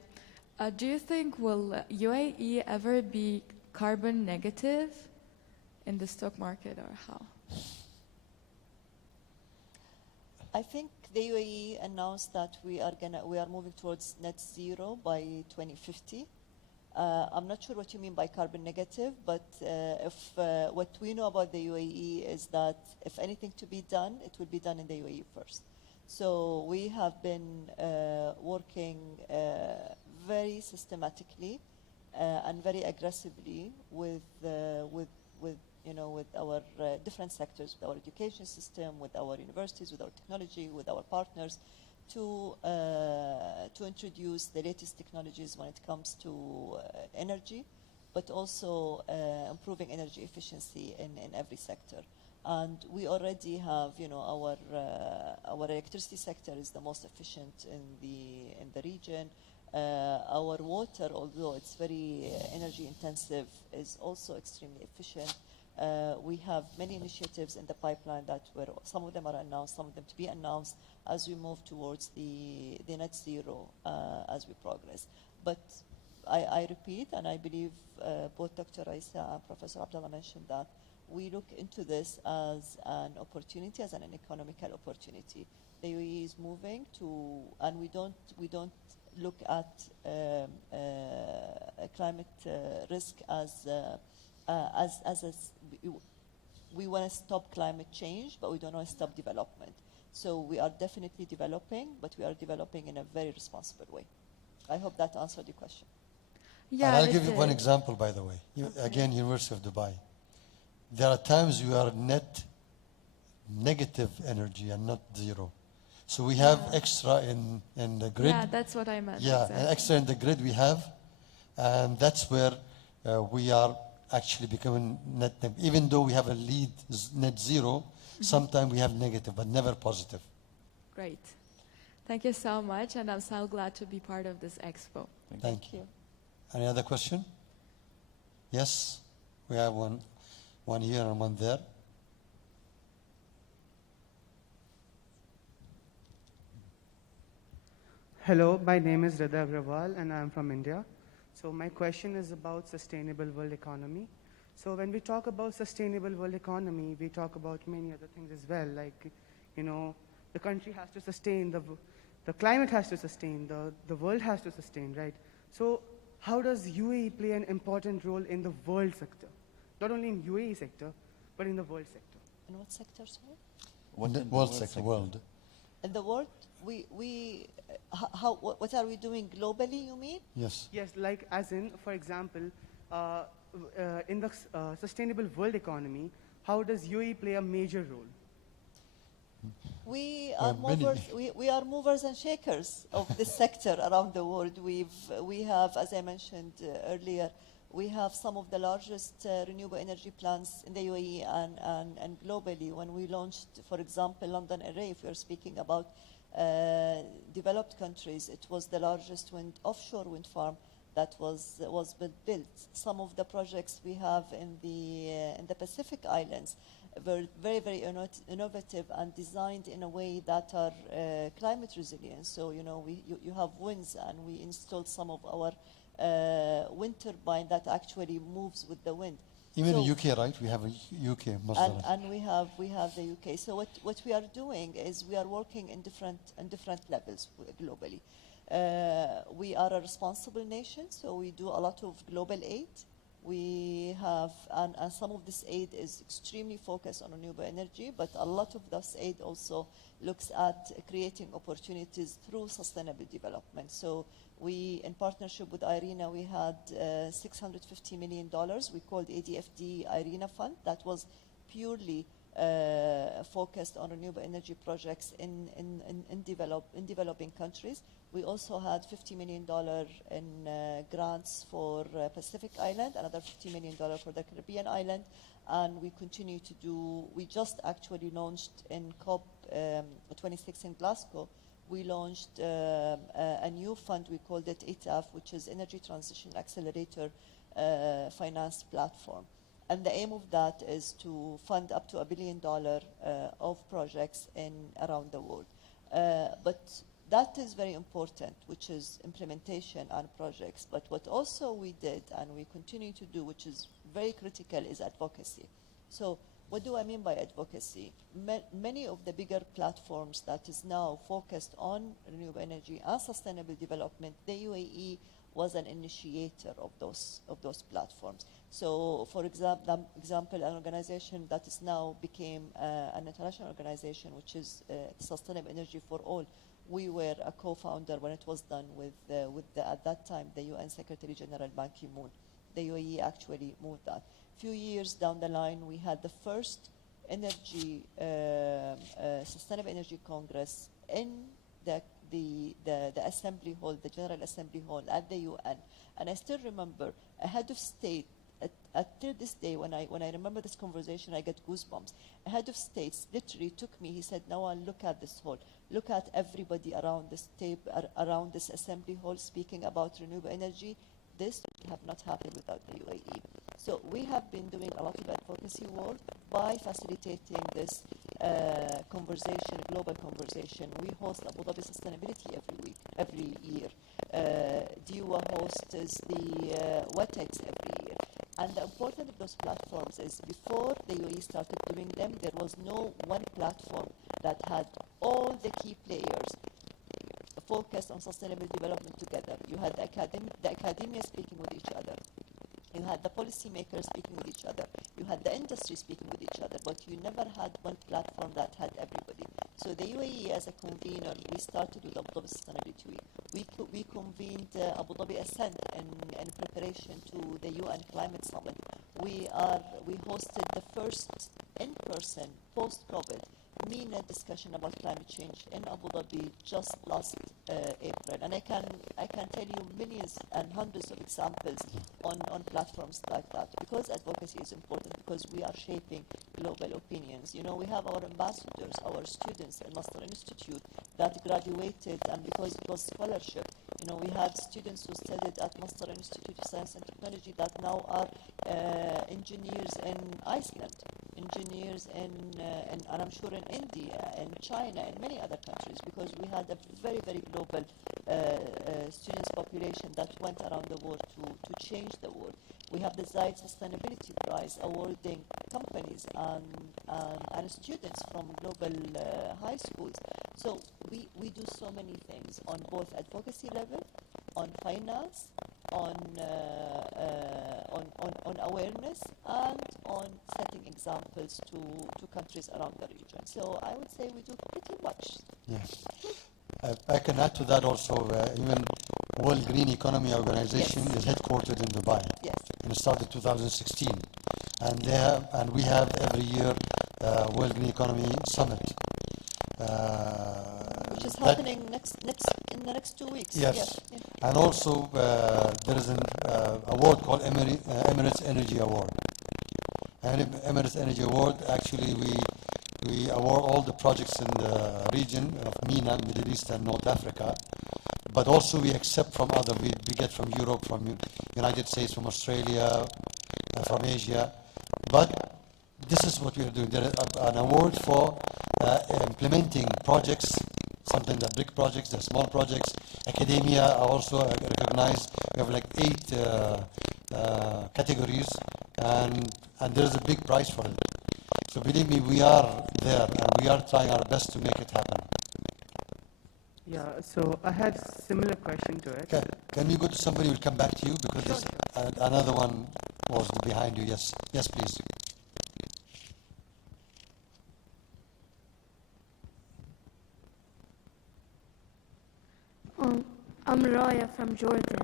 do you think will UAE ever be carbon negative in the stock market, or how? I think the UAE announced that we are moving towards net zero by 2050. I'm not sure what you mean by carbon negative, but what we know about the UAE is that if anything to be done, it will be done in the UAE first. So we have been working very systematically and very aggressively with our different sectors, with our education system, with our universities, with our technology, with our partners, to introduce the latest technologies when it comes to energy, but also improving energy efficiency in every sector. And we already have, our electricity sector is the most efficient in the region. Our water, although it's very energy intensive, is also extremely efficient. We have many initiatives in the pipeline that some of them are announced, some of them to be announced as we move towards the net zero as we progress. But I repeat, and I believe both Dr. Isa and Professor Abdullah mentioned that we look into this as an opportunity, as an economical opportunity. The UAE is moving to, and we don't look at climate risk as we want to stop climate change, but we don't want to stop development. So we are definitely developing, but we are developing in a very responsible way. I hope that answered the question. Yeah, and I'll give you one example, by the way. Again, University of Dubai. There are times you are net negative energy and not zero. So we have extra in the grid. Yeah, that's what I meant. Yeah, exactly. and extra in the grid we have. And that's where we are actually becoming net negative. Even though we have a lead net zero, sometimes we have negative, but never positive. Great. Thank you so much, and I'm so glad to be part of this expo. Thank you. Any other question? Yes, we have one here and one there. Hello, my name is Rida Agrawal and I'm from India. So my question is about sustainable world economy. So when we talk about sustainable world economy, we talk about many other things as well, like, the country has to sustain, the climate has to sustain, the world has to sustain, right? So how does UAE play an important role in the world sector? Not only in UAE sector, but in the world sector. In what sector, sorry? World sector, world. In the world, what are we doing globally, you mean? Yes. Yes, like as in, for example, in the sustainable world economy, how does UAE play a major role? We are movers and shakers of this sector around the world. We have, as I mentioned earlier, we have some of the largest renewable energy plants in the UAE and globally. When we launched, for example, London Array, if we are speaking about developed countries, it was the largest offshore wind farm that was built. Some of the projects we have in the Pacific Islands were very, very innovative and designed in a way that are climate resilient. So, you know, you have winds, and we installed some of our wind turbine that actually moves with the wind. Even So- in UK, right? We have a UK Masdar. and we have the UK. So what we are doing is we are working in different levels globally. We are a responsible nation, so we do a lot of global aid. We have, and some of this aid is extremely focused on renewable energy, but a lot of this aid also looks at creating opportunities through sustainable development. So we, in partnership with IRENA, we had $650 million. We called ADFD IRENA Fund. That was purely focused on renewable energy projects in developing countries. We also had $50 million in grants for Pacific Island, another $50 million for the Caribbean island, and we continue to do. We just actually launched in COP 26 in Glasgow. We launched a new fund. We called it ETAF, which is Energy Transition Accelerator Finance Platform. And the aim of that is to fund up to $1 billion of projects around the world. But that is very important, which is implementation and projects. But what also we did and we continue to do, which is very critical, is advocacy. So what do I mean by advocacy? Many of the bigger platforms that is now focused on renewable energy and sustainable development, the UAE was an initiator of those platforms. So, for example, an organization that is now became an international organization, which is Sustainable Energy for All. We were a co-founder when it was done with at that time, the UN Secretary General Ban Ki-moon. The UAE actually moved that. Few years down the line, we had the first energy, Sustainable Energy Congress in the Assembly Hall, the General Assembly Hall at the UN. And I still remember a head of state, till this day, when I remember this conversation, I get goosebumps. A head of states literally took me, he said, Nawal, look at this hall. Look at everybody around this table, around this assembly hall speaking about renewable energy. This would have not happened without the UAE. So we have been doing a lot of advocacy work by facilitating this conversation, global conversation. We host Abu Dhabi Sustainability every year. DUA hosts the WETEX every year. And the importance of those platforms is before the UAE started doing them, there was no one platform that had all the key players focused on sustainable development together. You had the academia speaking with each other. You had the policymakers speaking with each other. You had the industry speaking with each other, but you never had one platform that had everybody. So the UAE as a convener, we started with Abu Dhabi Sustainability Week. We convened Abu Dhabi Ascent in preparation to the UN Climate Summit. We hosted the first in-person post-COVID MENA discussion about climate change in Abu Dhabi just last April, and I can tell you millions and hundreds of examples on platforms like that, because advocacy is important, because we are shaping global opinions. You know, we have our ambassadors, our students at Masdar Institute that graduated, and because it was scholarship, you know, we had students who studied at Masdar Institute of Science and Technology that now are engineers in Iceland, engineers and I'm sure in India, in China, and many other countries, because we had a very, very global students population that went around the world to change the world. We have the Zayed Sustainability Prize awarding companies and students from global high schools. So we do so many things on both advocacy level, on finance, on awareness, and on setting examples to countries around the region. So I would say we do pretty much. Yes. I can add to that also, even World Green Economy Organization Yes. is headquartered in Dubai. Yes. And it started 2016. And we have every year World Green Economy Summit. Which is that- happening in the next 2 weeks. Yes. Yeah. And also there is an award called Emirates Energy Award. And Emirates Energy Award, actually we award all the projects in the region of MENA, Middle East and North Africa but also we accept from other, we get from Europe, from United States, from Australia, from Asia. But this is what we are doing. There is an award for implementing projects, sometimes they're big projects, they're small projects. Academia are also recognized. We have like 8 categories, and there is a big prize for it. So believe me, we are there, and we are trying our best to make it happen. Yeah, so I had similar question to it. Can you go to somebody who will come back to you? Because Sure. another one was behind you. Yes, yes, please. I'm Raya from Jordan.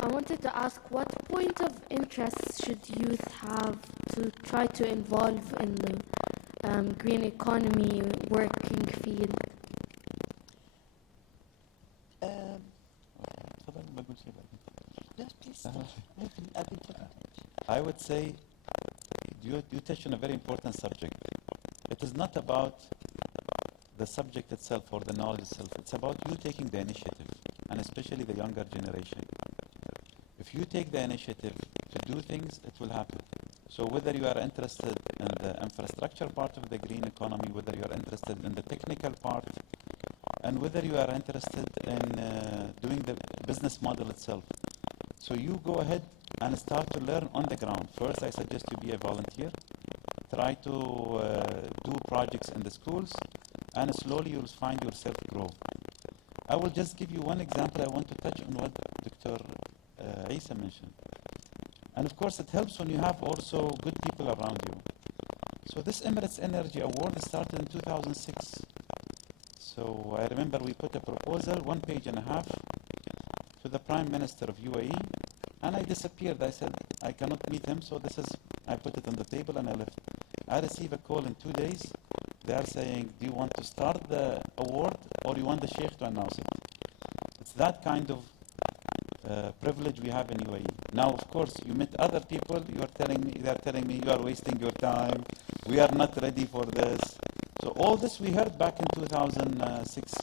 I wanted to ask, what point of interest should youth have to try to involve in the green economy working field? Yes, please. I've been talking. I would say you touch on a very important subject. It is not about the subject itself or the knowledge itself. It's about you taking the initiative, and especially the younger generation. If you take the initiative to do things, it will happen. So whether you are interested in the infrastructure part of the green economy, whether you are interested in the technical part, and whether you are interested in doing the business model itself. So you go ahead and start to learn on the ground. First, I suggest you be a volunteer. Try to do projects in the schools, and slowly you'll find yourself grow. I will just give you one example. I want to touch on what Dr. Isa mentioned. And of course, it helps when you have also good people around you. So this Emirates Energy Award started in 2006. So I remember we put a proposal, 1.5 pages, to the Prime Minister of UAE, and I disappeared. I said, I cannot meet him, so I put it on the table and I left. I received a call in 2 days. They are saying, do you want to start the award or you want the Sheikh to announce it? It's that kind of privilege we have in UAE. Now, of course, you meet other people, they are telling me, you are wasting your time, we are not ready for this. So all this we heard back in 2006.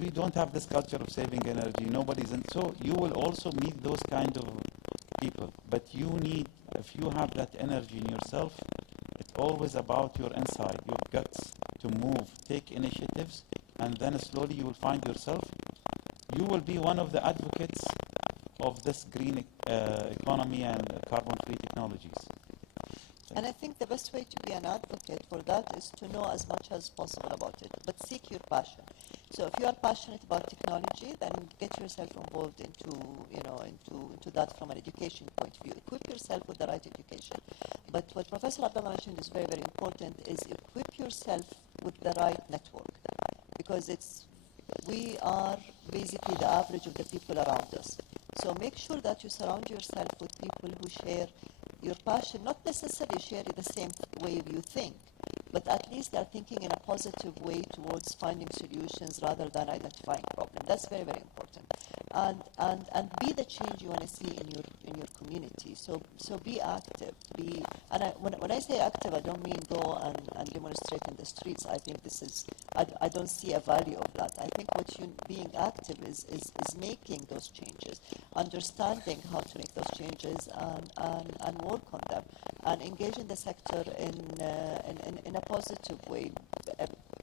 We don't have this culture of saving energy, nobody's in. So you will also meet those kind of people. But you need, if you have that energy in yourself, it's always about your inside, your guts to move, take initiatives, and then slowly you will find yourself. You will be one of the advocates of this green economy and carbon-free technologies. And I think the best way to be an advocate for that is to know as much as possible about it, but seek your passion. So if you are passionate about technology, then get yourself involved into that from an education point of view. Equip yourself with the right education. But what Professor Abdullah mentioned is very, very important, is equip yourself with the right network. Because we are basically the average of the people around us. So make sure that you surround yourself with people who share your passion, not necessarily share the same way you think, but at least they're thinking in a positive way towards finding solutions rather than identifying problems. That's very, very important. And be the change you want to see in your community. So be active. When I say active, I don't mean go and demonstrate in the streets. I think I don't see a value of that. I think being active is making those changes, understanding how to make those changes and work on them, and engage in the sector in a positive way.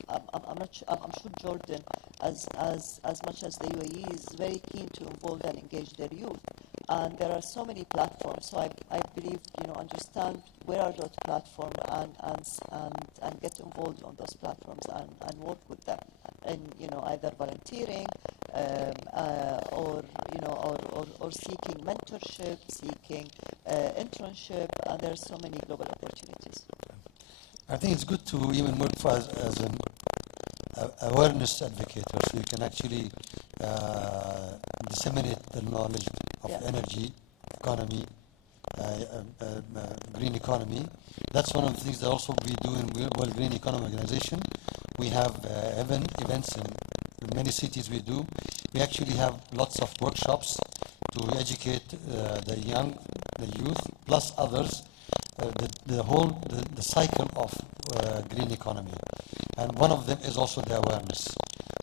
I'm sure Jordan, as much as the UAE, is very keen to involve and engage their youth. And there are so many platforms. So I believe, understand where are those platforms and get involved on those platforms and work with them. And either volunteering or seeking mentorship, seeking internship. And there are so many global opportunities. I think it's good to even work as an awareness advocator, so you can actually disseminate the knowledge of energy, economy, green economy. That's one of the things that also we do in World Green Economy Organization. We have events in many cities we do. We actually have lots of workshops to educate the youth, plus others, the cycle of green economy. And one of them is also the awareness.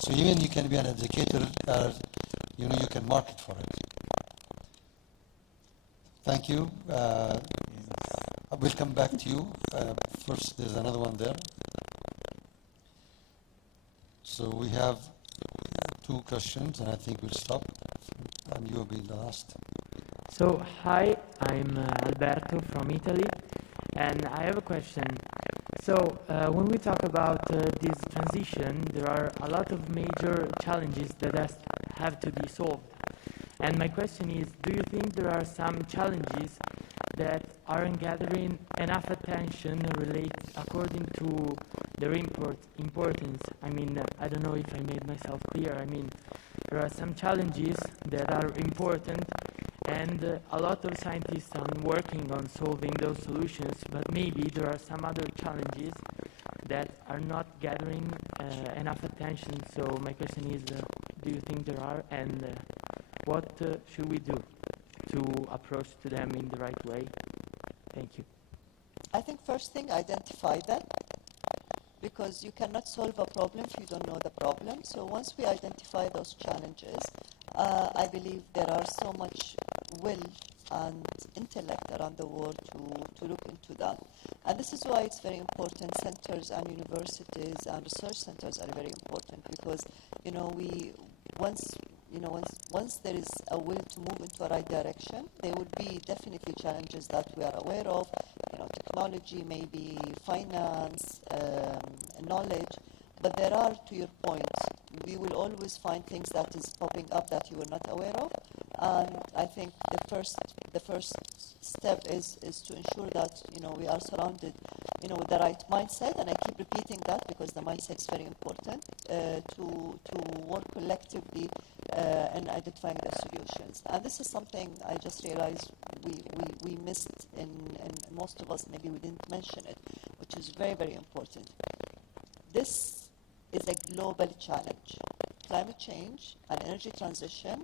So even you can be an educator you know you can market for it. Thank you. We'll come back to you. First, there's another one there. So we have two questions, and I think we'll stop, and you'll be the last. So, hi, I'm Alberto from Italy, and I have a question. So, when we talk about this transition, there are a lot of major challenges that have to be solved. And my question is, do you think there are some challenges that aren't gathering enough attention according to their importance? I mean, I don't know if I made myself clear. I mean, there are some challenges that are important, and a lot of scientists are working on solving those solutions, but maybe there are some other challenges that are not gathering enough attention. So my question is, do you think there are, and what should we do to approach to them in the right way? Thank you. I think first thing, identify them, because you cannot solve a problem if you don't know the problem. So once we identify those challenges, I believe there are so much will and intellect around the world to look into that. And this is why it's very important. Centers and universities and research centers are very important, because once there is a will to move into a right direction, there would be definitely challenges that we are aware of, technology, maybe finance, knowledge. But there are, to your point, we will always find things that is popping up that you were not aware of. And I think the first step is to ensure that we are surrounded with the right mindset, and I keep repeating that because the mindset is very important, to work collectively in identifying the solutions. And this is something I just realized we missed, in most of us, maybe we didn't mention it, which is very, very important. This is a global challenge. Climate change and energy transition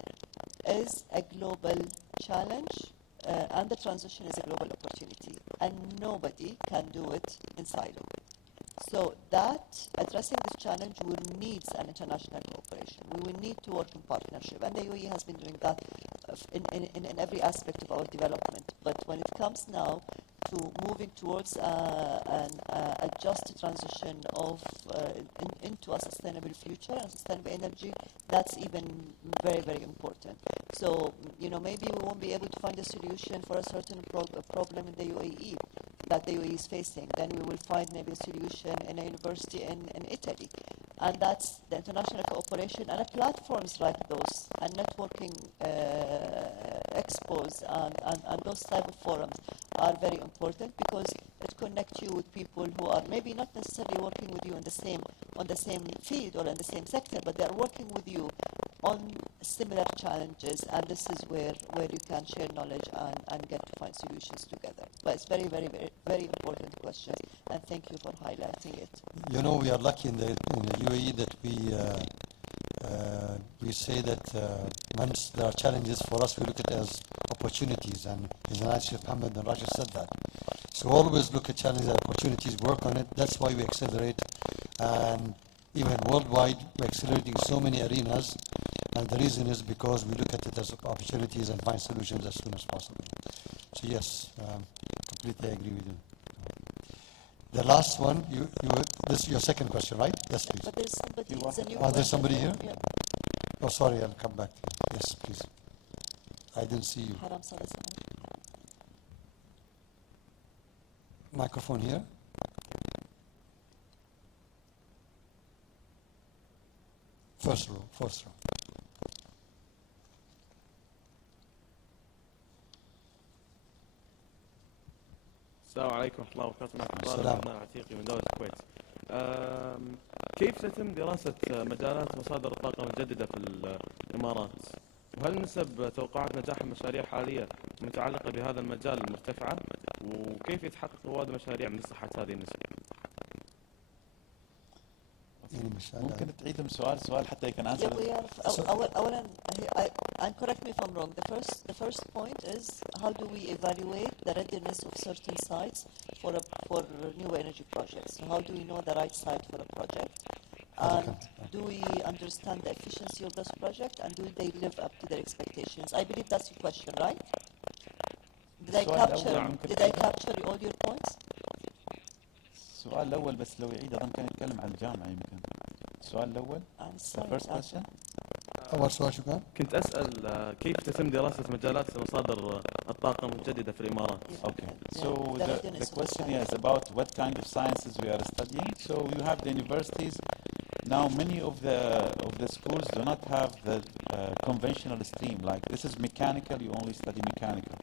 is a global challenge, and the transition is a global opportunity, and nobody can do it in silo. So addressing this challenge will need an international cooperation. We will need to work in partnership, and the UAE has been doing that in every aspect of our development. But when it comes now to moving towards a just transition into a sustainable future and sustainable energy, that's even very, very important. So, maybe we won't be able to find a solution for a certain problem in the UAE that the UAE is facing. Then we will find maybe a solution in a university in Italy. And that's the international cooperation, and platforms like those, and networking expos and those type of forums are very important, because it connects you with people who are maybe not necessarily working with you on the same field or in the same sector, but they are working with you on similar challenges, and this is where you can share knowledge and get to find solutions together. But it's very, very, very, very important question, and thank you for highlighting it. We are lucky in the UAE that we say that once there are challenges for us, we look at it as opportunities, and His Highness Sheikh Mohammed bin Rashid said that. So always look at challenges as opportunities, work on it. That's why we accelerate, and even worldwide, we're accelerating so many arenas, and the reason is because we look at it as opportunities and find solutions as soon as possible. So yes, completely agree with you. The last one, this is your second question, right? Yes, please. But there's somebody, it's a new there's somebody question. here? Yeah. Oh, sorry, I'll come back to you. Yes, please. I didn't see you. Haram Salazar. Microphone here. First row. السلام عليكم ورحمة الله وبركاته. معكم السلام. طارق عتيقي من دولة الكويت. كيف تتم دراسة مجالات مصادر الطاقة المتجددة في الإمارات؟ وهل نسب توقعات نجاح المشاريع الحالية متعلقة بهذا المجال مرتفعة؟ وكيف يتحقق رواد مشاريع من صحة هذه النسب؟ ممكن تعيد السؤال حتى يكون answer. أولا, and correct me if I'm wrong, the first point is, how do we evaluate the readiness of certain sites for new energy projects? So how do we know the right site for a project? Other And country, do we understand the efficiency of this project, and do they live up to their expectations? I believe that's your question, right? Did I السؤال capture, الأول ممكن did I تعيده؟ capture all your points? السؤال الأول بس لو يعيد أظن كان يتكلم عن الجامعة يمكن. السؤال الأول I'm the sorry. first question. أول سؤال شو كان؟ كنت أسأل كيف تتم دراسة مجالات مصادر الطاقة المتجددة في الإمارات؟ Okay. Yeah, So the the readiness of the question science. is about what kind of sciences we are studying. So you have the universities. Now many of the schools do not have the conventional stream. Like this is mechanical, you only study mechanical.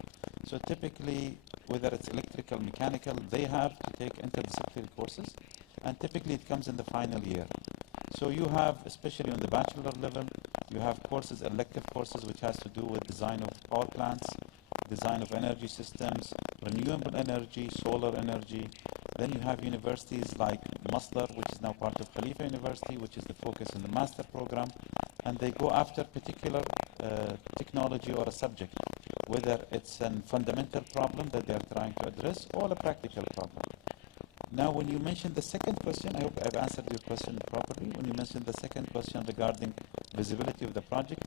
So typically, whether it's electrical, mechanical, they have to take interdisciplinary courses, and typically it comes in the final year. So you have, especially on the bachelor level, you have courses, elective courses, which has to do with design of power plants, design of energy systems, renewable energy, solar energy. Then you have universities like Masdar, which is now part of Khalifa University, which is the focus in the master program, and they go after particular technology or a subject, whether it's a fundamental problem that they are trying to address or a practical problem. Now, when you mentioned the second question, I hope I've answered your question properly. When you mentioned the second question regarding visibility of the project,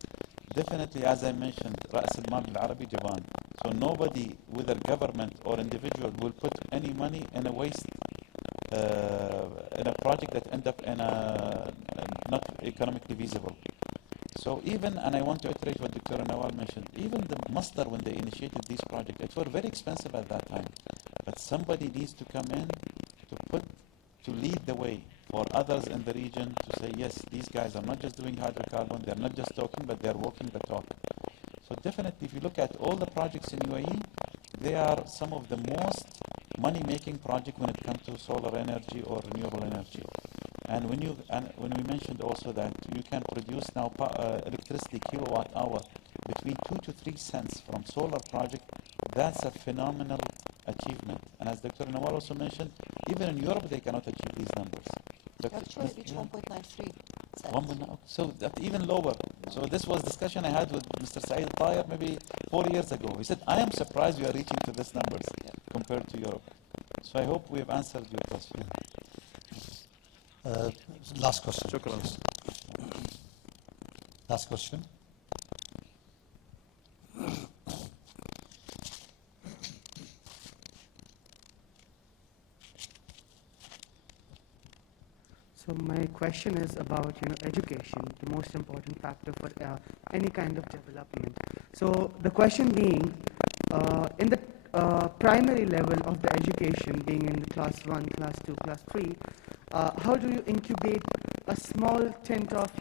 definitely, as I mentioned, رأس المال بالعربي جبان. So nobody, whether government or individual, will put any money in a waste, in a project that end up in a not economically feasible. So even, and I want to iterate what Dr. Nawal mentioned, even the Masdar, when they initiated these projects, it was very expensive at that time. But somebody needs to come in to lead the way for others in the region to say, yes, these guys are not just doing hydrocarbon, they're not just talking, but they're walking the talk. So definitely, if you look at all the projects in UAE, they are some of the most money-making projects when it comes to solar energy or renewable energy. And when we mentioned also that you can produce now electricity kilowatt hour between 2 to 3 cents from solar project, that's a phenomenal achievement. And as Dr. Nawal also mentioned, even in Europe they cannot achieve these numbers. Actually, reach 1.93 cents. So that even lower. So this was discussion I had with Mr. Saeed Tayer maybe 4 years ago. He said, I am surprised you are reaching to these numbers compared to Europe. So I hope we have answered your question. Last question. شكرا. Please. Last question. So my question is about education, the most important factor for any kind of development. So the question being, in the primary level of the education, being in class 1, class 2, class 3, how do you incubate a small tint of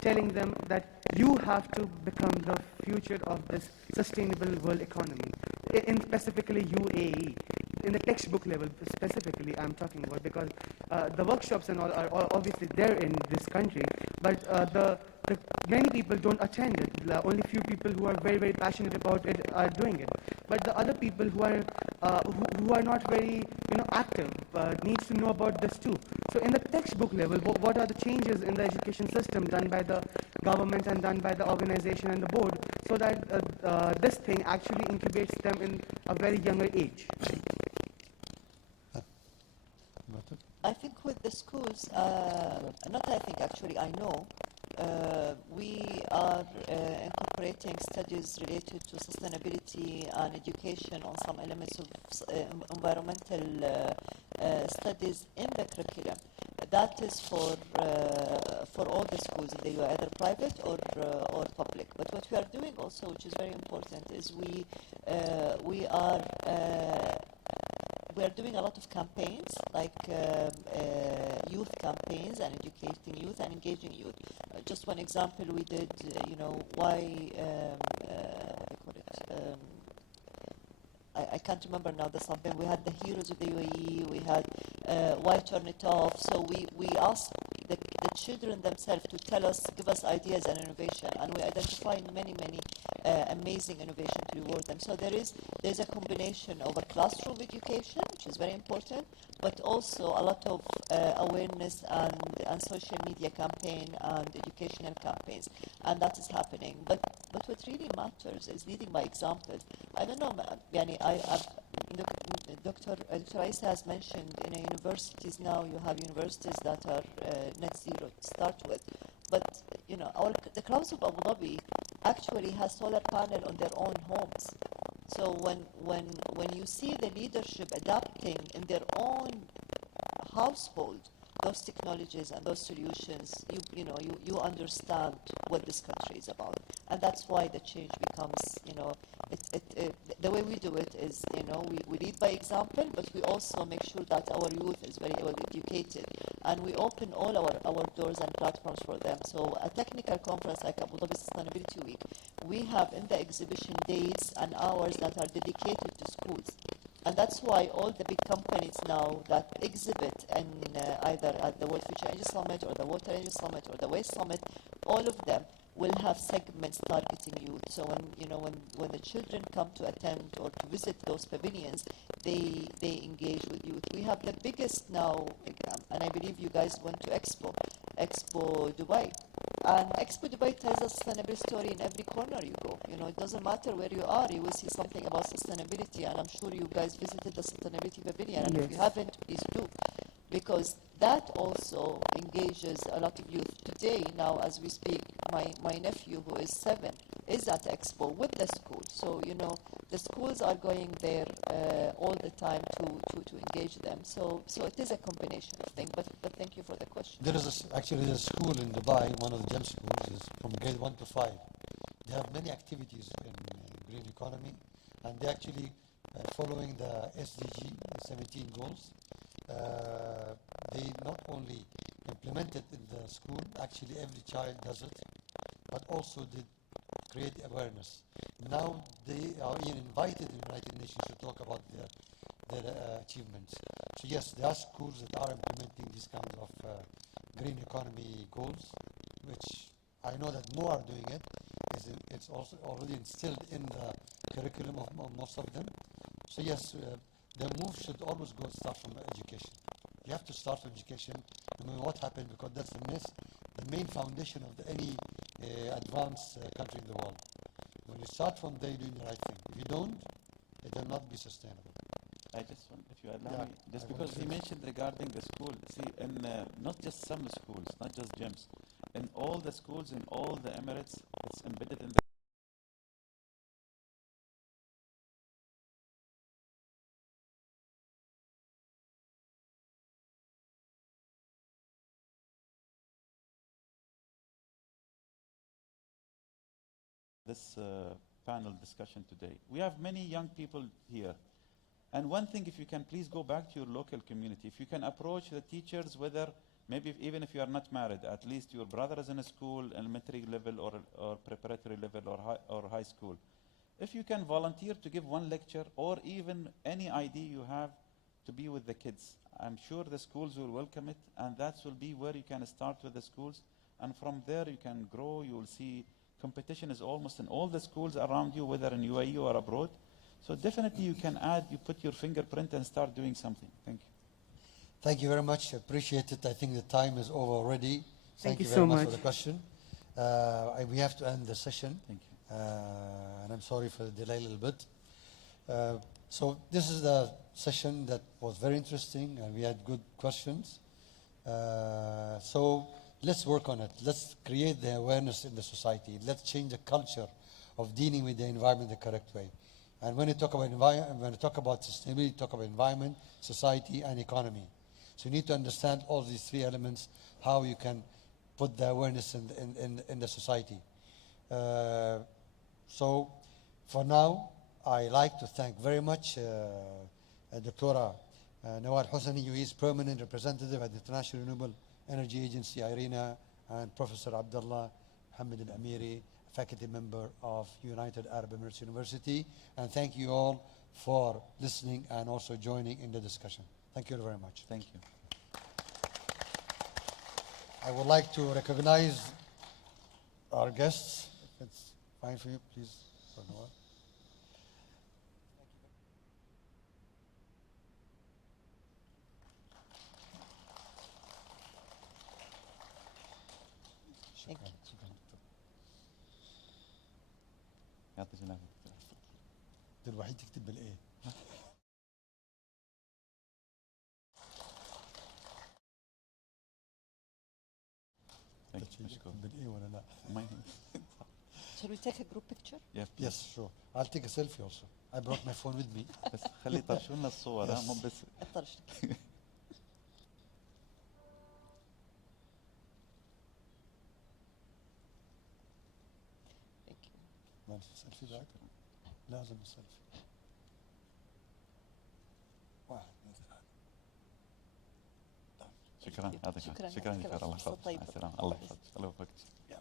telling them that you have to become the future of this sustainable world economy, in specifically UAE? In the textbook level specifically I'm talking about, because the workshops and all are obviously there in this country, but the many people don't attend it. Only few people who are very, very passionate about it are doing it. But the other people who are not very active needs to know about this too. So in the textbook level, what are the changes in the education system done by the government and done by the organization and the board, so that this thing actually incubates them in a very younger age? I think with the schools, not I think actually, I know, we are incorporating studies related to sustainability and education on some elements of environmental studies in the curriculum. That is for all the schools, they were either private or public. But what we are doing also, which is very important, is we are doing a lot of campaigns, like youth campaigns, and educating youth and engaging youth. Just one example, we did, why, I can't remember now the something. We had the heroes of the UAE, we had why turn it off. So we asked the children themselves to tell us, give us ideas and innovation, and we identified many amazing innovation to reward them. So there's a combination of a classroom education, which is very important, but also a lot of awareness and social media campaign and educational campaigns, and that is happening. But what really matters is leading by example. I don't know, Dr. Isa has mentioned, universities now, you have universities that are net zero to start with. But, the crowds of Abu Dhabi actually has solar panel on their own homes. So when you see the leadership adapting in their own household those technologies and those solutions, you understand what this country is about, and that's why the change becomes, the way we do it is, we lead by example, but we also make sure that our youth is very well educated, and we open all our doors and platforms for them. So a technical conference like Abu Dhabi Sustainability Week, we have in the exhibition days and hours that are dedicated to schools. And that's why all the big companies now that exhibit in either at the World Future Energy Summit or the Water Energy Summit or the Waste Summit, all of them will have segments targeting youth. So when the children come to attend or to visit those pavilions, they engage with youth. We have the biggest now, and I believe you guys went to Expo Dubai. And Expo Dubai tells a sustainability story in every corner you go. It doesn't matter where you are, you will see something about sustainability. And I'm sure you guys visited the Sustainability Pavilion. And if you haven't, please do. Because that also engages a lot of youth. Today, now, as we speak, my nephew, who is 7, is at Expo with the school. So, the schools are going there all the time to engage them. So it is a combination of things. But thank you for the question. There is actually a school in Dubai, one of the gem schools, is from grade 1 to 5. They have many activities in green economy, and they actually following the SDG 17 goals. They not only implement it in the school, actually every child does it, but also they create awareness. Now they are even invited in the United Nations to talk about their achievements. So yes, there are schools that are implementing these kinds of green economy goals, which I know that more are doing it. It's also already instilled in the curriculum of most of them. So yes, the move should always start from education. You have to start from education, no matter what happened, because that's the main foundation of any advanced country in the world. When you start from there, you're doing the right thing. If you don't, it will not be sustainable. I just want, if you allow me, just because he mentioned regarding the school, see, in not just some schools, not just gyms, in all the schools in all the Emirates, it's embedded in the this panel discussion today. We have many young people here. And one thing, if you can please go back to your local community, if you can approach the teachers, whether maybe even if you are not married, at least your brother is in a school, elementary level or preparatory level or high school. If you can volunteer to give one lecture or even any idea you have to be with the kids, I'm sure the schools will welcome it, and that will be where you can start with the schools. And from there you can grow. You will see competition is almost in all the schools around you, whether in UAE or abroad. So definitely you can add, you put your fingerprint and start doing something. Thank you. Thank you very much. Appreciate it. I think the time is over already. Thank you very so much much for the question. We have to end the session. Thank you. And I'm sorry for the delay a little bit. So this is the session that was very interesting, and we had good questions. So let's work on it. Let's create the awareness in the society. Let's change the culture of dealing with the environment the correct way. And when you talk about sustainability, talk about environment, society, and economy. So you need to understand all these 3 elements, how you can put the awareness in the society. So for now, I like to thank very much Dr. Nawal Hosani, who is permanent representative at the International Renewable Energy Agency, IRENA, and Professor Abdullah Mohammed Al-Amiri, faculty member of United Arab Emirates University. And thank you all for listening and also joining in the discussion. Thank you very much. Thank you. I would like to recognize our guests. If it's fine for you, please. Thank you. يعطيك العافية. الوحيد تكتب بالايه مشكور. بالإيه ولا لا. ما يهم. Shall we take a group picture? Yeah, please. Yes, sure. I'll take a selfie also. I brought my phone with me. بس خلي يطرشوا لنا الصور ها Yes. مو بس. الطرش. Thank you. ما السيلفي بعد؟ لازم السيلفي. واحد اثنين ثلاثة. شكرا يعطيك شكراً. العافية. شكرا يعطيك دكتور الله العافية. يحفظك. طيب. مع السلامة. الله يحفظك. الله يوفقك. Yeah.